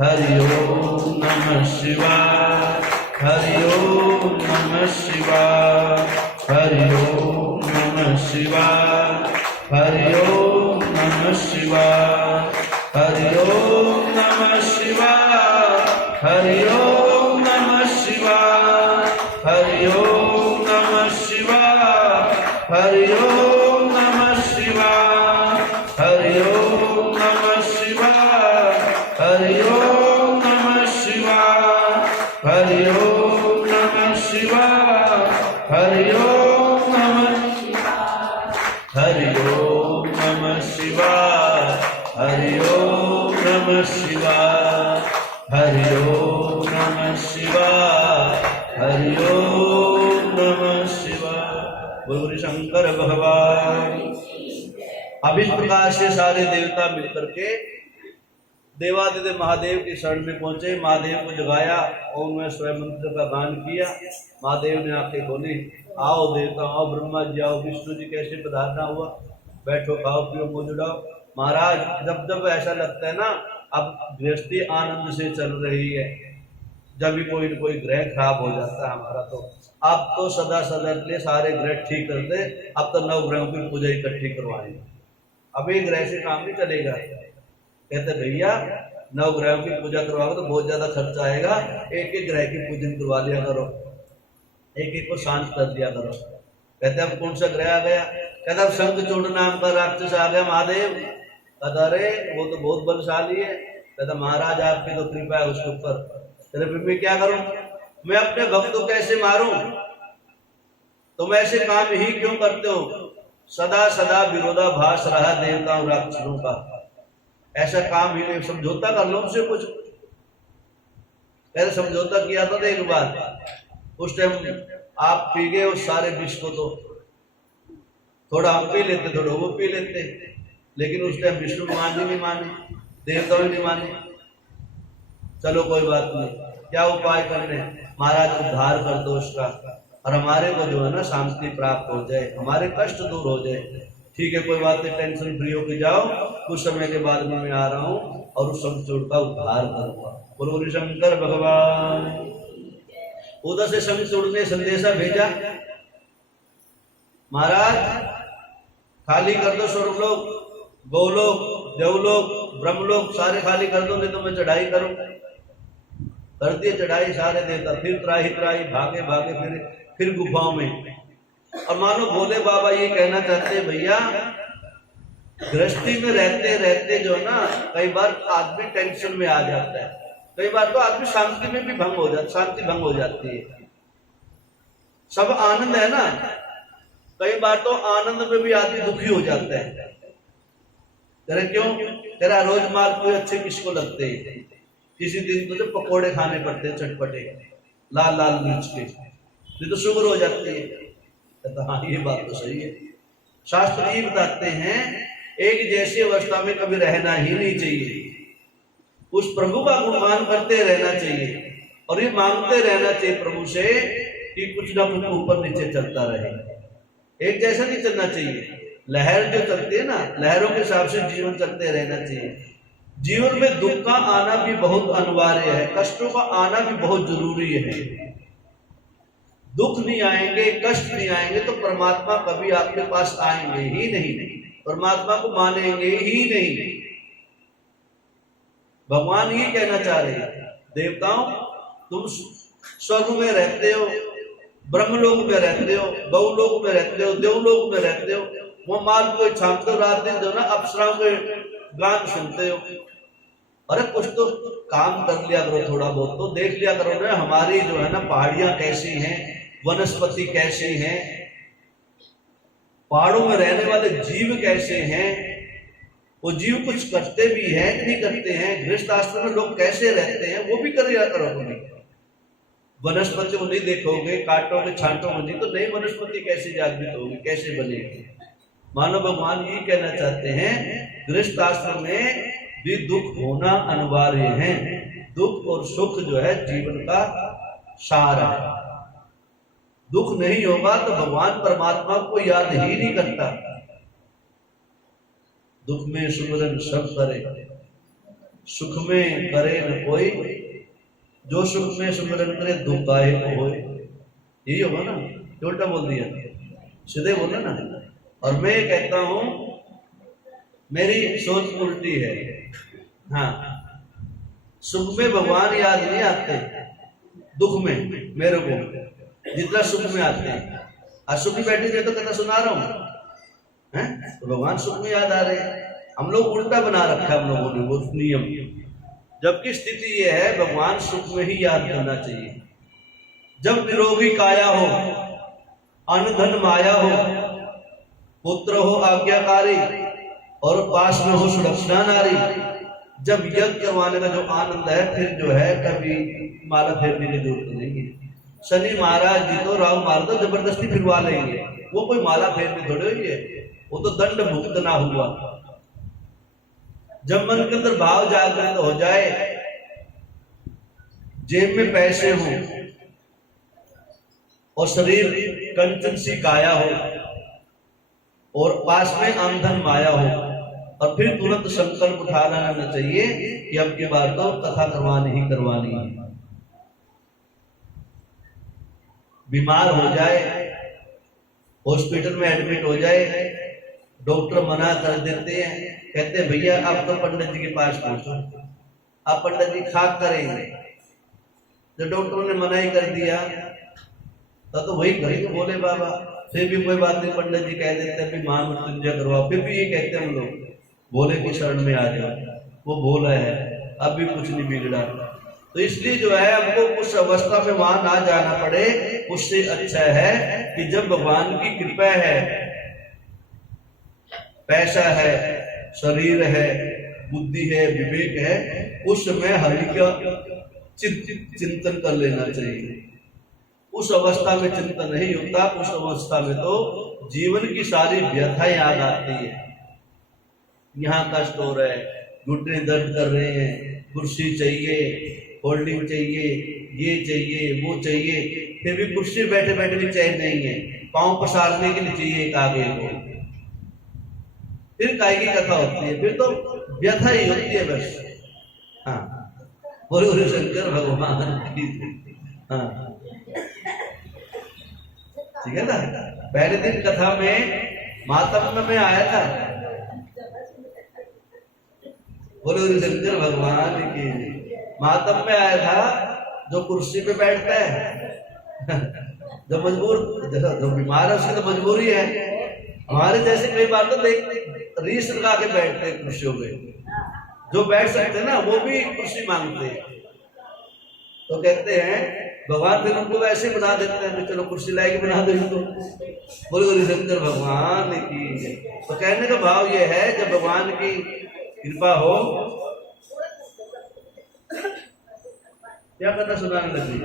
हरि ओम नमः शिवाय, हरि ओम नमः शिवाय, हरि ओम नमः शिवाय, हरि ओम नमः शिवाय, हरि ओम नमः शिवाय, हरि ओम नमः शिवाय, हरि ओम नमः शिवाय, हरि ओम नमः शिवाय, हरि ओम नमः शिवाय, हरि ओम नमः शिवाय, हरि ओम नमः शिवाय, हरि ओम नमः शिवाय, हरि ओम नमः शिवाय, हरि ओम नमः शिवाय, हरि ओम नमः शिवाय, हरि ओम नमः शिवाय। बोल शंकर भगवान। अब इस प्रकार से सारे देवता मिलकर के देवादिदेव महादेव की शरण में पहुंचे, महादेव को जगाया, ओम में स्वयं मंत्र का गान किया। महादेव ने आके बोली आओ देवता आओ, ब्रह्मा जी आओ, विष्णु जी कैसे पधारना हुआ, बैठो खाओ पियो मौज उड़ाओ। महाराज जब जब ऐसा लगता है ना अब गृहस्थी आनंद से चल रही है, जब भी कोई कोई ग्रह खराब हो जाता है हमारा, तो अब तो सदा सदा के लिए सारे ग्रह ठीक कर दे, अब तो 9 ग्रहों की पूजा इकट्ठी करवाएंगे, अब एक ग्रह से काम नहीं चलेगा। कहते भैया 9 ग्रहों की पूजा करवाओगे तो बहुत ज्यादा खर्चा आएगा, एक एक ग्रह की पूजन करवा लिया करो, एक एक को शांत कर दिया करो। कहते अब कौन सा ग्रह आ गया? कहता अब शंखचूड़ नाम का राक्षस आ गया महादेव। कहता अरे वो तो बहुत बलशाली है। कहता महाराज आपकी तो कृपा है उसके ऊपर, तेरे फिर मैं क्या करूं? मैं अपने भक्त को कैसे मारूं? तुम ऐसे काम ही क्यों करते हो? सदा सदा विरोधाभास रहा देवताओं राक्षसों का, ऐसा काम ही नहीं, समझौता कर लो उनसे कुछ। कहते समझौता किया था एक बार, उस टाइम आप पी गए उस सारे विष को, तो थोड़ा हम पी लेते थोड़ा वो पी लेते, लेकिन उस टाइम विष्णु भगवान जी नहीं माने, देवता भी नहीं माने। चलो कोई बात नहीं, क्या उपाय करने? महाराज उद्धार कर दो उसका, और हमारे को जो है ना शांति प्राप्त हो जाए, हमारे कष्ट दूर हो जाए। ठीक है कोई बात नहीं, टेंशन फ्री होकर जाओ, कुछ समय के बाद में मैं आ रहा हूँ और उस शंखचूड़ का उद्धार करूंगा। बोलो शंकर भगवान। उधर से शंखचूड़ ने संदेशा भेजा, महाराज खाली कर दो स्वर्गलोक, गोलोक, देवलोक, ब्रह्मलोक सारे खाली कर दो, नहीं तो मैं चढ़ाई करूं। कर दिए चढ़ाई सारे देवता, फिर त्राही त्राही भागे भागे फिर गुफाओं में। और मानो भोले बाबा ये कहना चाहते हैं भैया, गृहस्थी में रहते रहते जो है ना कई बार आदमी टेंशन में आ जाता है, कई बार तो आदमी शांति में भी भंग हो जाता, शांति भंग हो जाती है। सब आनंद है ना, कई बार तो आनंद में भी आदमी दुखी हो जाता है। तेरे क्यों? तेरा रोज माल कोई अच्छे किसको लगते हैं? किसी दिन तुझे पकोड़े खाने पड़ते हैं चटपटे लाल लाल मिर्च के, नहीं तो शुगर हो जाती है। कहता हाँ ये बात तो सही है। शास्त्र ये बताते हैं एक जैसी अवस्था में कभी रहना ही नहीं चाहिए, उस प्रभु का गुणगान करते रहना चाहिए और ये मांगते रहना चाहिए प्रभु से कि कुछ ना कुछ ऊपर नीचे चलता रहे, एक जैसा नहीं चलना चाहिए। लहर जो चलती है ना, लहरों के हिसाब से जीवन चलते रहना चाहिए। जीवन में दुख का आना भी बहुत अनिवार्य है, कष्टों का आना भी बहुत जरूरी है। दुख नहीं आएंगे, कष्ट नहीं आएंगे तो परमात्मा कभी आपके पास आएंगे ही नहीं, परमात्मा को मानेंगे ही नहीं। भगवान ये कहना चाह रहे हैं, देवताओं तुम स्वर्ग में रहते हो, ब्रह्मलोक में रहते हो, गौलोक में रहते हो, देवलोक में रहते हो, वो मार्ग को छापते हो, रात दिन जो ना अप्सराओं के गान सुनते हो। अरे कुछ तो काम कर लिया करो, थोड़ा बहुत तो देख लिया करो ना, हमारी जो है ना पहाड़ियां कैसी हैं, वनस्पति कैसी हैं, पहाड़ों में रहने वाले जीव कैसे हैं, वो जीव कुछ करते भी हैं कि नहीं करते हैं, गृहस्थ आश्रम में लोग कैसे रहते हैं वो भी कर लिया करो। तुम्हें वनस्पति को नहीं देखोगे, काटोगे छांटोगे नहीं, तो नई वनस्पति कैसे जागृत होगी, कैसे बनेगी? मानव भगवान ये कहना चाहते हैं गृहस्थ आश्रम में भी दुख होना अनिवार्य है। दुख और सुख जो है जीवन का सार है। दुख नहीं होगा तो भगवान परमात्मा को याद ही नहीं करता। दुख में सुमिरन सब करे, सुख में करे न कोई, जो सुख में सुमिरन करे दुख काहे को होए। यही होगा ना, उल्टा बोल दिया, सीधे बोला ना। और मैं कहता हूं मेरी सोच उल्टी है। हाँ, सुख में भगवान याद नहीं आते, दुख में मेरे को जितना सुख में आते हैं। आज सुख में बैठे थे तो कथा सुना रहा हूं, हैं तो भगवान सुख में याद आ रहे हैं। हम लोग उल्टा बना रखा है हम लोगों ने वो नियम, जबकि स्थिति ये है भगवान सुख में ही याद करना चाहिए। जब निरोगी काया हो, अन्न धन माया हो, पुत्र हो आज्ञाकारी और पास में हो सुरक्षा नारी, जब यज्ञ करवाने का जो आनंद है फिर जो है कभी माला फेरने की जरूरत नहीं है। शनि महाराज जी तो राहु मार दो जबरदस्ती फिरवा लेंगे, वो कोई माला फेरने थोड़ी हुई है, वो तो दंड भुगतना हुआ। जब मन के अंदर भाव जागृत हो जाए, जेब में पैसे हो और शरीर कंचन सी काया हो और पास में आमधन माया हो, और फिर तुरंत संकल्प उठा लेना चाहिए कि अब की बार तो कथा करवानी ही करवानी है। बीमार हो जाए, हॉस्पिटल में एडमिट हो जाए, डॉक्टर मना कर देते हैं, कहते भैया आप तो पंडित जी के पास पहुंचो, आप पंडित जी खाक करेंगे। जब डॉक्टरों ने मना ही कर दिया तो वही करेंगे बोले बाबा, फिर भी कोई बात नहीं, पंडित जी कह देते हैं महामृत्युंजय करवाओ, फिर भी ये कहते हैं हम लोग भोले की शरण में आ जाओ, वो भोला है, अब भी कुछ नहीं बिगड़ा। तो इसलिए जो है हमको उस अवस्था में वहां ना जाना पड़े, उससे अच्छा है कि जब भगवान की कृपा है, पैसा है, शरीर है, बुद्धि है, विवेक है, उस समय हरि का चिंतन कर लेना चाहिए। उस अवस्था में चिंतन नहीं होता, उस अवस्था में तो जीवन की सारी व्यथाएं याद आती है। यहाँ कष्ट हो रहा है, घुटने दर्द कर रहे हैं, कुर्सी चाहिए, होल्डिंग चाहिए, ये चाहिए, वो चाहिए, फिर भी कुर्सी बैठे बैठे भी चैन नहीं है, पांव पसारने के लिए चाहिए एक आगे को, फिर काय की कथा होती है, फिर तो व्यथा ही होती है बस। हाँ, बोले शंकर भगवान की। हाँ, ठीक है ना। पहले दिन कथा में मातम में आया था, बोले शंकर भगवान की, मातम में आया था, जो कुर्सी पे बैठता है जो मजबूर, जो बीमार है उसकी तो मजबूरी है। हमारे जैसे कई बार तो देख रीस लगा के बैठते हैं कुर्सियों पे, जो बैठ सकते हैं ना वो भी कुर्सी मांगते हैं। तो कहते हैं भगवान फिर उनको वैसे बना देते हैं, चलो कुर्सी लाएगी बना दो इनको, बोले शंकर भगवान की। तो कहने का भाव ये है, जब भगवान की कृपा हो, क्या करना सुनाने लगी,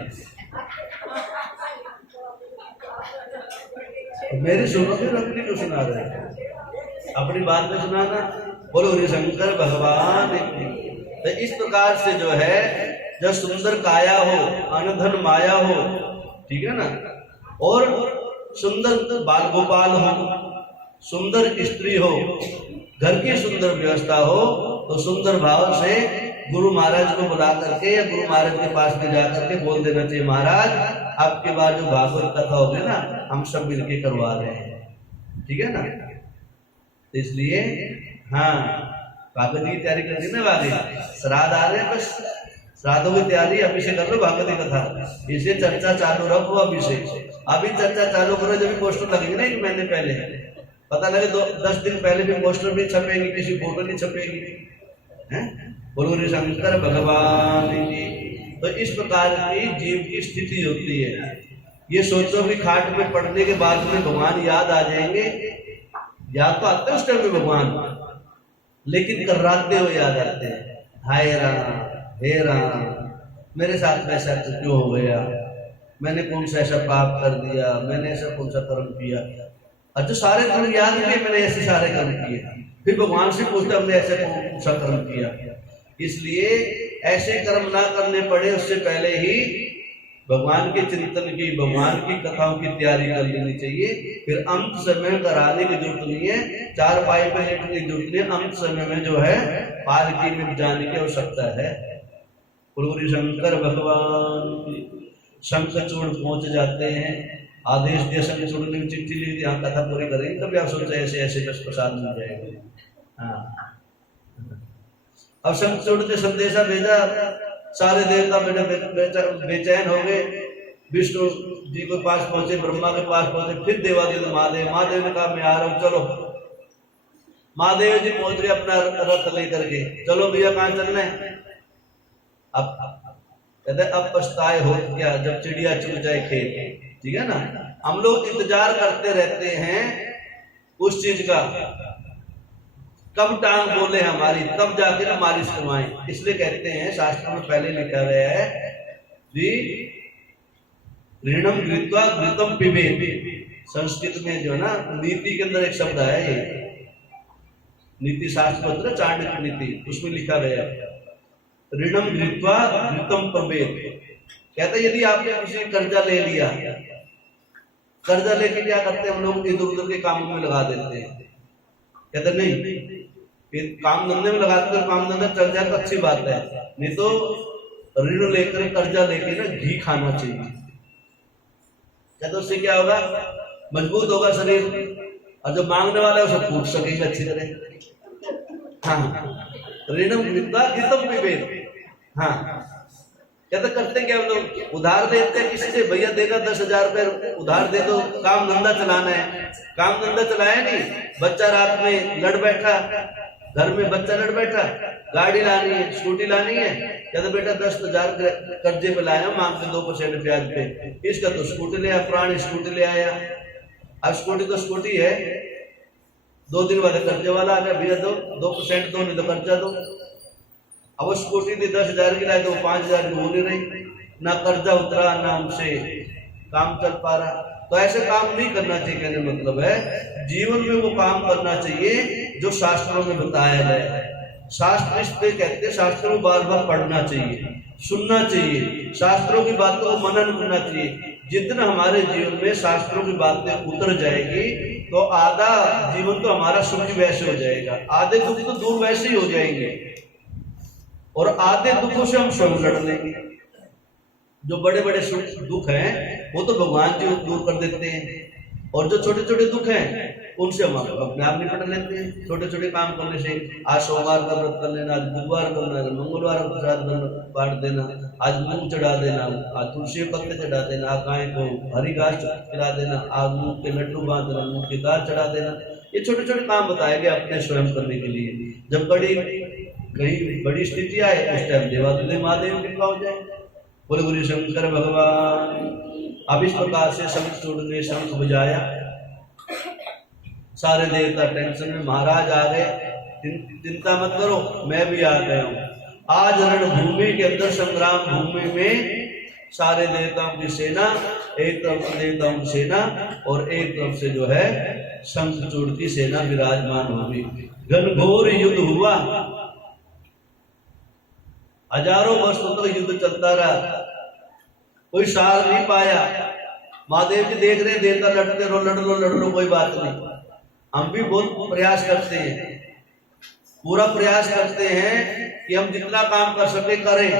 मेरी सुनो फिर अपनी को सुना रहे हैं, अपनी बात में सुनाना। बोलो हरि शंकर भगवान की। तो इस प्रकार से जो है, जब सुंदर काया हो, अनधन माया हो, ठीक है ना, और सुंदर बाल गोपाल हो, सुंदर स्त्री हो, घर की सुंदर व्यवस्था हो, तो सुंदर भाव से गुरु महाराज को बुला करके या गुरु महाराज के पास में जाकर के बोल देना चाहिए, महाराज आपके बाद जो भागवत कथा होगी ना, हम सब मिलके करवा रहे हैं, ठीक है ना। इसलिए हाँ, भागवत की तैयारी कर दी ना, बाकी श्राद्ध आ रहे हैं, बस श्राद्धों की तैयारी अभी से कर लो, भागवत की कथा इसे चर्चा चालू रखो, अभी से अभी चर्चा चालू करो। जब पोस्टर लगेगी ना, कि मैंने पहले पता लगे 10 दिन पहले भी पोस्टर नहीं छपेगी, किसी फोटो नहीं छपेगी, है बोलो शंकर भगवान की। तो इस प्रकार की जीव की स्थिति होती है। ये सोचो कि खाट में पड़ने के बाद में भगवान याद आ जाएंगे, याद तो आते हैं उस टाइम में भगवान, लेकिन कर्राते हुए याद आते हैं, हाय राम, हे राम, मेरे साथ वैसा क्यों हो गया, मैंने कौन सा ऐसा पाप कर दिया, मैंने ऐसा कौन सा कर्म किया। अच्छा, सारे कर्म याद किए, मैंने ऐसे सारे कर्म किए, फिर भगवान से पूछते हमने ऐसे कौन सा कर्म किया। इसलिए ऐसे कर्म ना करने पड़े, उससे पहले ही भगवान के चिंतन की, भगवान की कथाओं की तैयारी कर लेनी चाहिए। फिर अंत समय कराने की जरूरत नहीं है, 4 पाई पे लेटने की जरूरत नहीं है, अंत समय में जो है पालकी में जाने की आवश्यकता है। गुरु शंकर भगवान की। शंखचूड़ पहुंच जाते हैं, आदेश दिया, शंखचूड़ ने चिट्ठी ली थी, यहाँ कथा पूरी करेंगे, तभी आप सोचते ऐसे ऐसे बस प्रसाद मिल जाएंगे। हाँ, अब शंखचूड़ ने संदेशा भेजा, सारे देवता बेचैन हो गए, विष्णु जी के पास पहुंचे, ब्रह्मा के पास पहुंचे, फिर देवादित्य महादेव, महादेव ने कहा मैं आ रहा हूँ, चलो। महादेव जी पहुंच गए अपना रथ लेकर के, चलो भैया कहाँ चलना है। अब कहते अब पछताए हो क्या, जब चिड़िया चुग जाए खेत, ठीक है ना। हम लोग इंतजार करते रहते हैं उस चीज का, कब टांग बोले हमारी, तब जाके ना मालिश करवाएं। इसलिए कहते हैं शास्त्र में पहले लिखा गया है जी, ऋणम घृत्वा घृतम पिबेत। संस्कृत में जो ना नीति के अंदर एक शब्द है, ये नीति शास्त्र पत्र चाणक्य नीति, उसमें लिखा गया है ऋणम घृत्वा घृतम पिबेत। कहते यदि आपने किसी कर्जा ले लिया, कर्जा लेके क्या करते हैं हम लोग, इधर उधर के कामों में लगा देते हैं। कहते नहीं, फिर काम धंधे में लगाते हैं, काम धंधा चल जाए तो अच्छी बात है, नहीं तो ऋण लेकर कर्जा लेके ना घी खाना चाहिए। कहते उससे क्या होगा, मजबूत होगा शरीर, और जो मांगने वाला है उसे पूछ सकेगा अच्छी तरह। हाँ, ऋणम घृत्वा घृतम पिबेत। हाँ, कहते करते क्या हम लोग, उधार देते हैं किसी से, भैया देना 10,000 रुपये उधार दे दो, काम धंधा चलाना है। काम धंधा चलाया नहीं, बच्चा रात में लड़ बैठा, घर में बच्चा लड़ बैठा, गाड़ी लानी है, स्कूटी लानी है, कहते बेटा 10,000 कर्जे पे लाया, मांग के 2% ब्याज पे, इसका तो स्कूटी ले आया, पुरानी स्कूटी ले आया। अब स्कूटी तो स्कूटी है, 2 दिन बाद कर्जे वाला आ गया, भैया दो 2% दो, नहीं तो कर्जा दो। अब वो स्कूटी थी 10,000 की लाई, तो 5,000 की हो नहीं रही, ना कर्जा उतरा ना हमसे काम चल पा रहा। तो ऐसे काम नहीं करना चाहिए। कहने मतलब है जीवन में वो काम करना चाहिए जो शास्त्रों में बताया गया है। शास्त्र इसलिए कहते हैं, शास्त्रों को बार बार पढ़ना चाहिए, सुनना चाहिए, शास्त्रों की बातों को मनन करना चाहिए। जितना हमारे जीवन में शास्त्रों की बातें उतर जाएगी तो आधा जीवन तो हमारा सुखी वैसे हो जाएगा, आधे दुख तो दूर वैसे ही हो जाएंगे, और आधे दुखों से हम स्वयं लड़ लेंगे। जो बड़े बड़े दुख हैं वो तो भगवान जी दूर कर देते हैं, और जो छोटे छोटे दुख हैं उनसे हम अपने आप निपट लेते हैं। छोटे छोटे काम करने से, आज सोमवार का व्रत कर लेना, आज बुधवार करना, मंगलवार का प्रसाद बांट देना, आज मूंग चढ़ा देना, आज तुलसी पत्ते चढ़ा देना, आज गाय को हरी घास खिला देना, आज मूंग के लड्डू बांध देना, मूंग की दाल चढ़ा देना। ये छोटे छोटे काम बताए गए अपने स्वयं करने के लिए। जब कहीं बड़ी स्थिति आए उस टाइम देवादिदेव महादेव कृपा हो जाए। बोले गुरु शंकर भगवान। अब इस प्रकार से शंख चूड़ ने शंख बजाया, सारे देवता टेंशन में, महाराज आ गए, चिंता मत करो मैं भी आ गया हूँ। आज रणभूमि के अंदर, संग्राम भूमि में सारे देवताओं की सेना, एक तरफ से देवताओं की सेना और एक तरफ से जो है शंखचूड़ की सेना विराजमान होगी। घनघोर युद्ध हुआ, हजारों वर्षों तक युद्ध चलता रहा, कोई सार नहीं पाया। महादेव जी देख रहे, देवता लड़ते रहो, लड़ लो कोई बात नहीं। हम भी बहुत प्रयास करते हैं, पूरा प्रयास करते हैं कि हम जितना काम कर सके करें,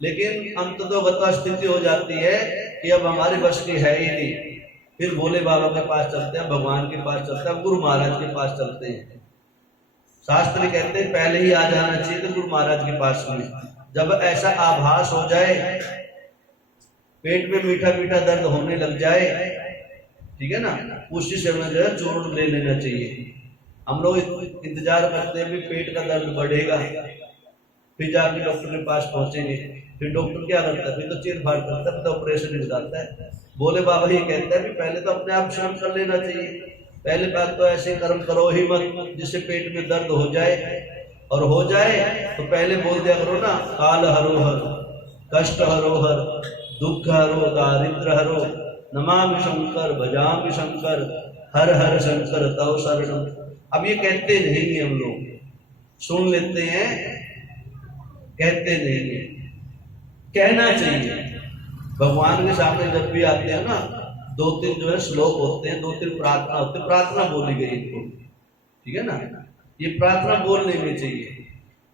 लेकिन अंततोगत्वा स्थिति हो जाती है कि अब हमारे बस की है ही नहीं। फिर भोले बाबा के पास चलते हैं, भगवान के पास चलते हैं, गुरु महाराज के पास चलते हैं। शास्त्र कहते हैं पहले ही आ जाना चाहिए तो गुरु महाराज के पास में। जब ऐसा आभास हो जाए, पेट में मीठा मीठा दर्द होने लग जाए, ठीक है ना, उसी समय जो है चूर्ण ले लेना चाहिए। हम लोग इंतजार करते हैं भी पेट का दर्द बढ़ेगा, फिर जाके डॉक्टर के पास पहुंचेंगे, फिर डॉक्टर क्या करता है, फिर तो चीर फाड़ करता है, फिर तो ऑपरेशन निकालता है। बोले बाबा ये कहते हैं भी पहले तो अपने आप स्वयं कर लेना चाहिए। पहले बात तो ऐसे कर्म करो ही मत जिससे पेट में दर्द हो जाए, और हो जाए तो पहले बोल दिया करो ना, काल हरोहर, कष्ट हरोहर, दुख हरो, दारिद्र हरो, नमामि शंकर, भजामि शंकर, हर हर शंकर तव शरणम। अब ये कहते नहीं है, हम लोग सुन लेते हैं, कहते नहीं है। कहना चाहिए। भगवान के सामने जब भी आते हैं ना, 2-3 जो है श्लोक होते हैं, 2-3 प्रार्थना होते हैं, प्रार्थना बोली गई इनको, ठीक है ना, ये प्रार्थना बोलने में चाहिए।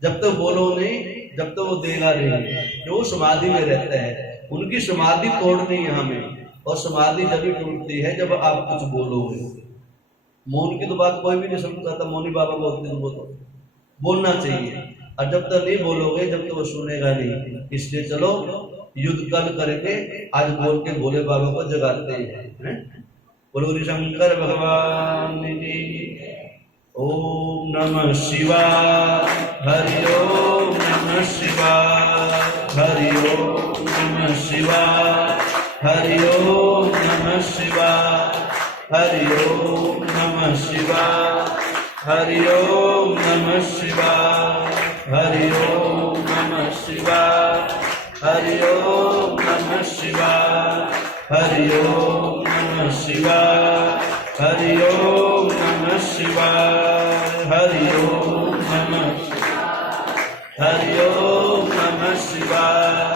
जब तक बोलो नहीं, जब तक वो देगा नहीं, जो समाधि में रहता है, उनकी समाधि तोड़नी है हमें, और समाधि जब भी टूटती है जब आप कुछ बोलोगे। मौन की तो बात कोई भी नहीं समझता था, मौनी बाबा बोलते हैं, वो तो बोलना चाहिए, और जब तक नहीं बोलोगे जब तक वो सुनेगा नहीं। इसलिए चलो युद्ध कल करके आज बोल के भोले बाबा को जगाते हैं। बोलो गुरु शंकर भगवान की। ओम नमः शिवाय, हरि ओम नमः शिवाय, हरि ओम नमः शिवाय, हरि ओम नमः शिवाय, हरि ओम नमः शिवाय, हरि ओम नमः शिवाय, हरि ओम नमः शिवाय, हरि ओम नमः शिवाय, हरि ओम नमः शिवाय, हरि ओम नमः शिवाय, हरि ओम नमः, हरि ओम नमः शिवाय,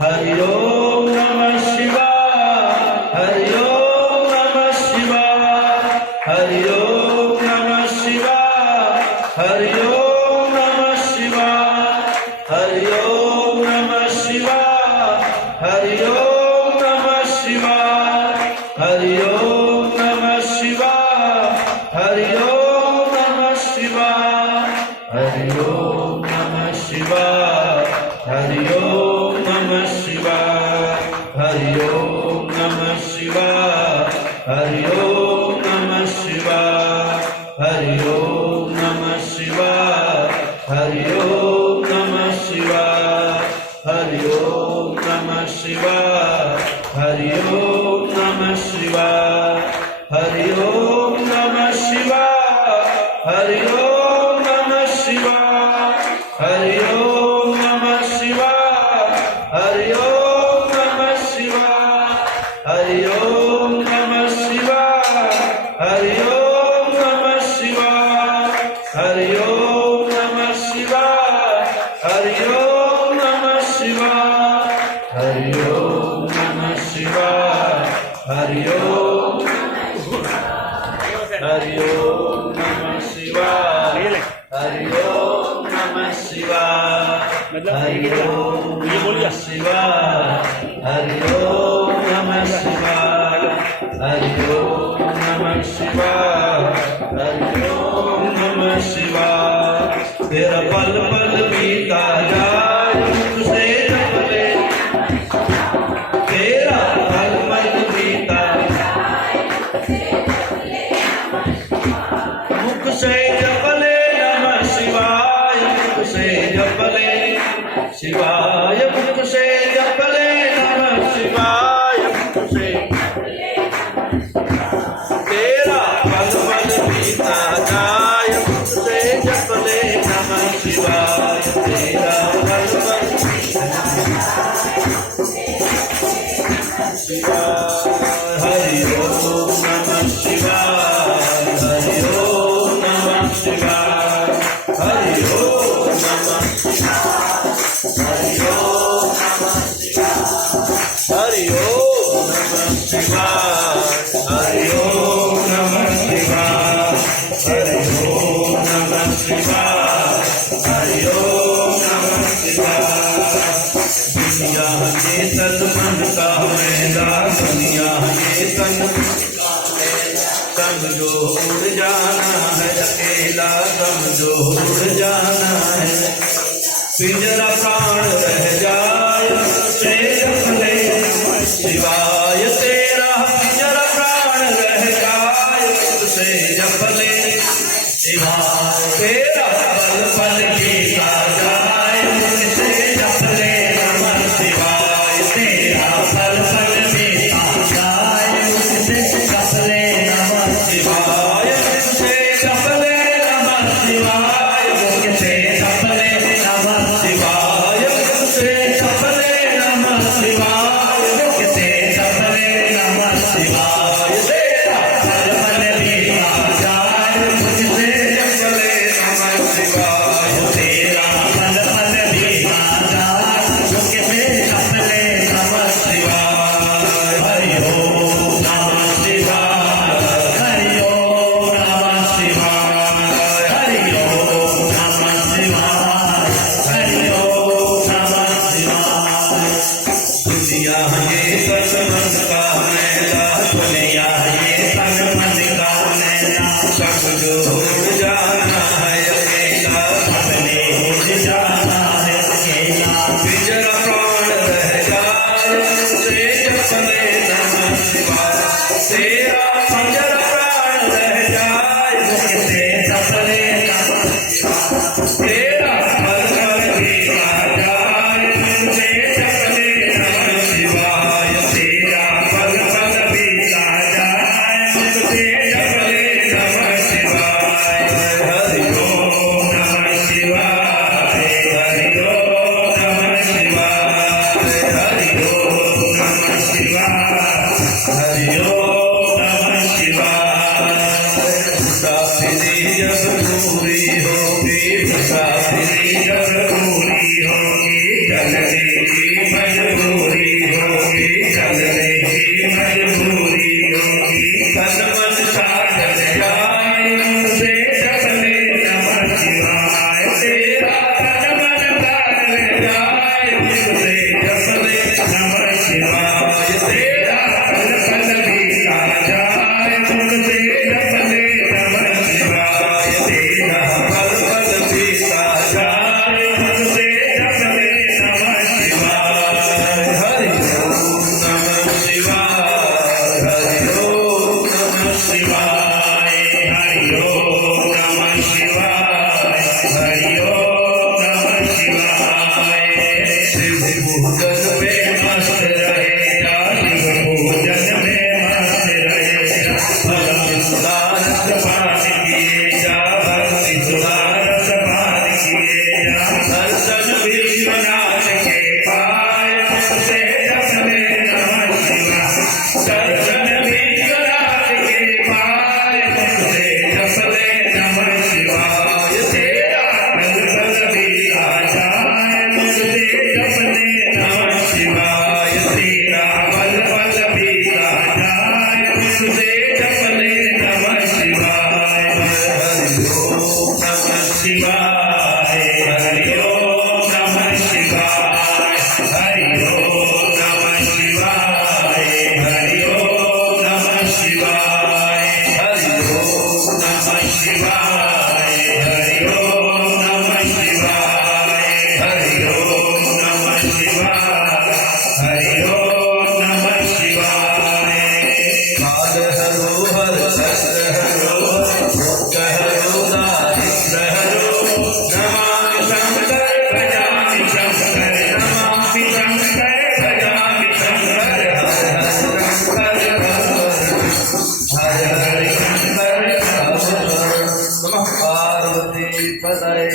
हरि ओम नमः शिवाय, हरि ओम नमः शिवाय, हरि ओम नमः शिवाय, हरि ओम नमः शिवाय, हरि ओम नमः शिवाय, हरि ओम नमः शिवाय, हरि ओम नमः शिवाय, हरि ओम नमः शिवाय, हरि ओम नमः शिवाय, हरि ओम हरि ओम नमः शिवाय, हरि ओम नमः शिवाय, हरि ओम नमः शिवाय, हरि ओम नमः शिवाय, हरि ओम नमः शिवाय, हरि ओम नमः शिवाय, हरि ओम नमः शिवाय, हरि ओम नमः शिवाय, हरि ओम नमः शिवाय, हरि ओम नमः शिवाय, हरि ओम नमः शिवाय, हरि ओम नमः शिवाय, हरि ओम नमः शिवाय, हरि ओम नमः शिवाय, हरि ओम, हरि ओम नमः शिवाय, हरि ओम नमः शिवाय, हरि ओम नमः शिवाय, हरि ओम नमः शिवाय, हरि ओम नमः शिवाय, हरि ओम नमः शिवाय। तेरा पल पल बीता जाए तुझसे जप ले, तेरा पल पल बीता मुख से जप ले नमः शिवाय, मुख से जप ले शिवाय, मुख से जप ले नमः शिवाय, मुख से तेरा पल पल बीता जाए मुख से जप ले नमः शिवाय, तेरा पल पल शिवाय, हरि ओम नमः शिवाय, हरि ओम नमः शिवाय, हरि ओम नमः शिवाय, हरि ओम नमः शिवाय, हरि ओम नमः शिवाय, हरि ओम नमः शिवाय, हरि ओम नमः शिवाय, हरि ओम नमः शिवाय। दुनिया के तन मन का मैदान, दुनिया के तन संग जो उड़ जाना है अकेला, संग जो उड़ जाना है, पिंजरा प्राण रह जाए से जप ले शिवाय, तेरा पिंजरा प्राण रह जाए से जप ले शिवाय, तेरा पल पल बीता जाए से जप ले नमः शिवाय, तेरा पल पल बीता जाए से जप ले नमः शिवाय, से जप ले नमः शिवाय, से जप ले नमः शिवाय, से जप ले नमः शिवाय, से जप ले नमः शिवाय, तेरा पल पल बीता जाए से जप ले नमः शिवाय, तेरा पल पल बीता जाए से जप ले नमः शिवाय, हरि ओम नमः शिवाय, हरि ओम नमः शिवाय, हरि ओम नमः शिवाय, हरि ओम नमः शिवाय। दुनिया ये तन मन का मेला, दुनिया ये तन मन का मेला, सब जो उड़ जाना है अकेला, सबने उड़ जाना है अकेला, पिंजरा प्राण रह जाए से जप ले नमः शिवाय, तेरा पिंजरा प्राण रह जाए से जप ले नमः शिवाय, तेरा पल पल बीता जाए से जप ले नमः शिवाय, तेरा पल पल बीता जाए से जप ले नमः शिवाय, हरि ओम नमः शिवाय, हरि ओम नमः शिवाय, हरि ओम नमः शिवाय, हरि ओम नमः शिवाय। मुसाफिरी जब पूरी होगी, मुसाफिरी जब पूरी होगी, चलने की मजबूरी होगी, चलने की मजबूरी होगी, तन मन साथ जाए से जप ले नमः शिवाय, तेरा तन मन साथ जाए से जप ले नमः शिवाय, तेरा पल पल बीता जाए से जप ले नमः शिवाय, तेरा पल पल बीता जाए से जप ले नमः शिवाय। पूजन में मस्त रहे जा, शिव पूजन में मस्त रहे जा, भक्ति सुधारस पान किए जा, भक्ति सुधारस पान किए जा, दर्शन विश्वनाथ के पाए से जप ले नमः शिवाय, दर्शन विश्वनाथ के पाए से जप ले नमः शिवाय, तेरा बल भी आ जाए से जप ले नमः शिवाय, तेरा बल भी आ जाए से जप ले नमः शिवाय, हरि ओम नमः शिवाय, हरि ओम नमः शिवाय, हरि ओम नमः शिवाय, हरि ओम नमः शिवाय, हरि ओम नमः शिवाय, हरि ओम नमः शिवाय, हरि ओम नमः शिवाय, हरि ओम नमः शिवाय। काल हरो हर शस्त्र हरो भोग हरो दारिद्र हरो, नमामि शंकर भजामि शंकर, नमामि शंकर भजामि शंकर, हर हर शंकर नमः पार्वती पतये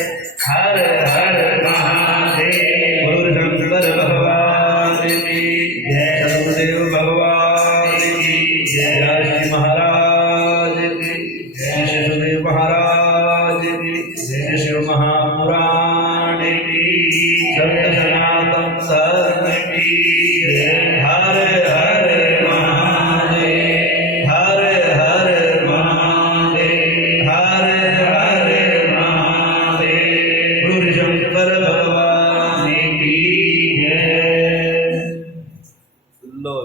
हर हर महादेव। गुरु शंकर भगवान की जय, सदगुरुदेव भगवान की जय, जय श्री महाराज की जय, श्री सुखदेव महाराज की जय, शिव महापुराण की सत्य सनातन धर्म की जय। हर हर महादेव, हर हर महादेव, हर हर महादेव। गुरु शंकर भगवान की जय। लो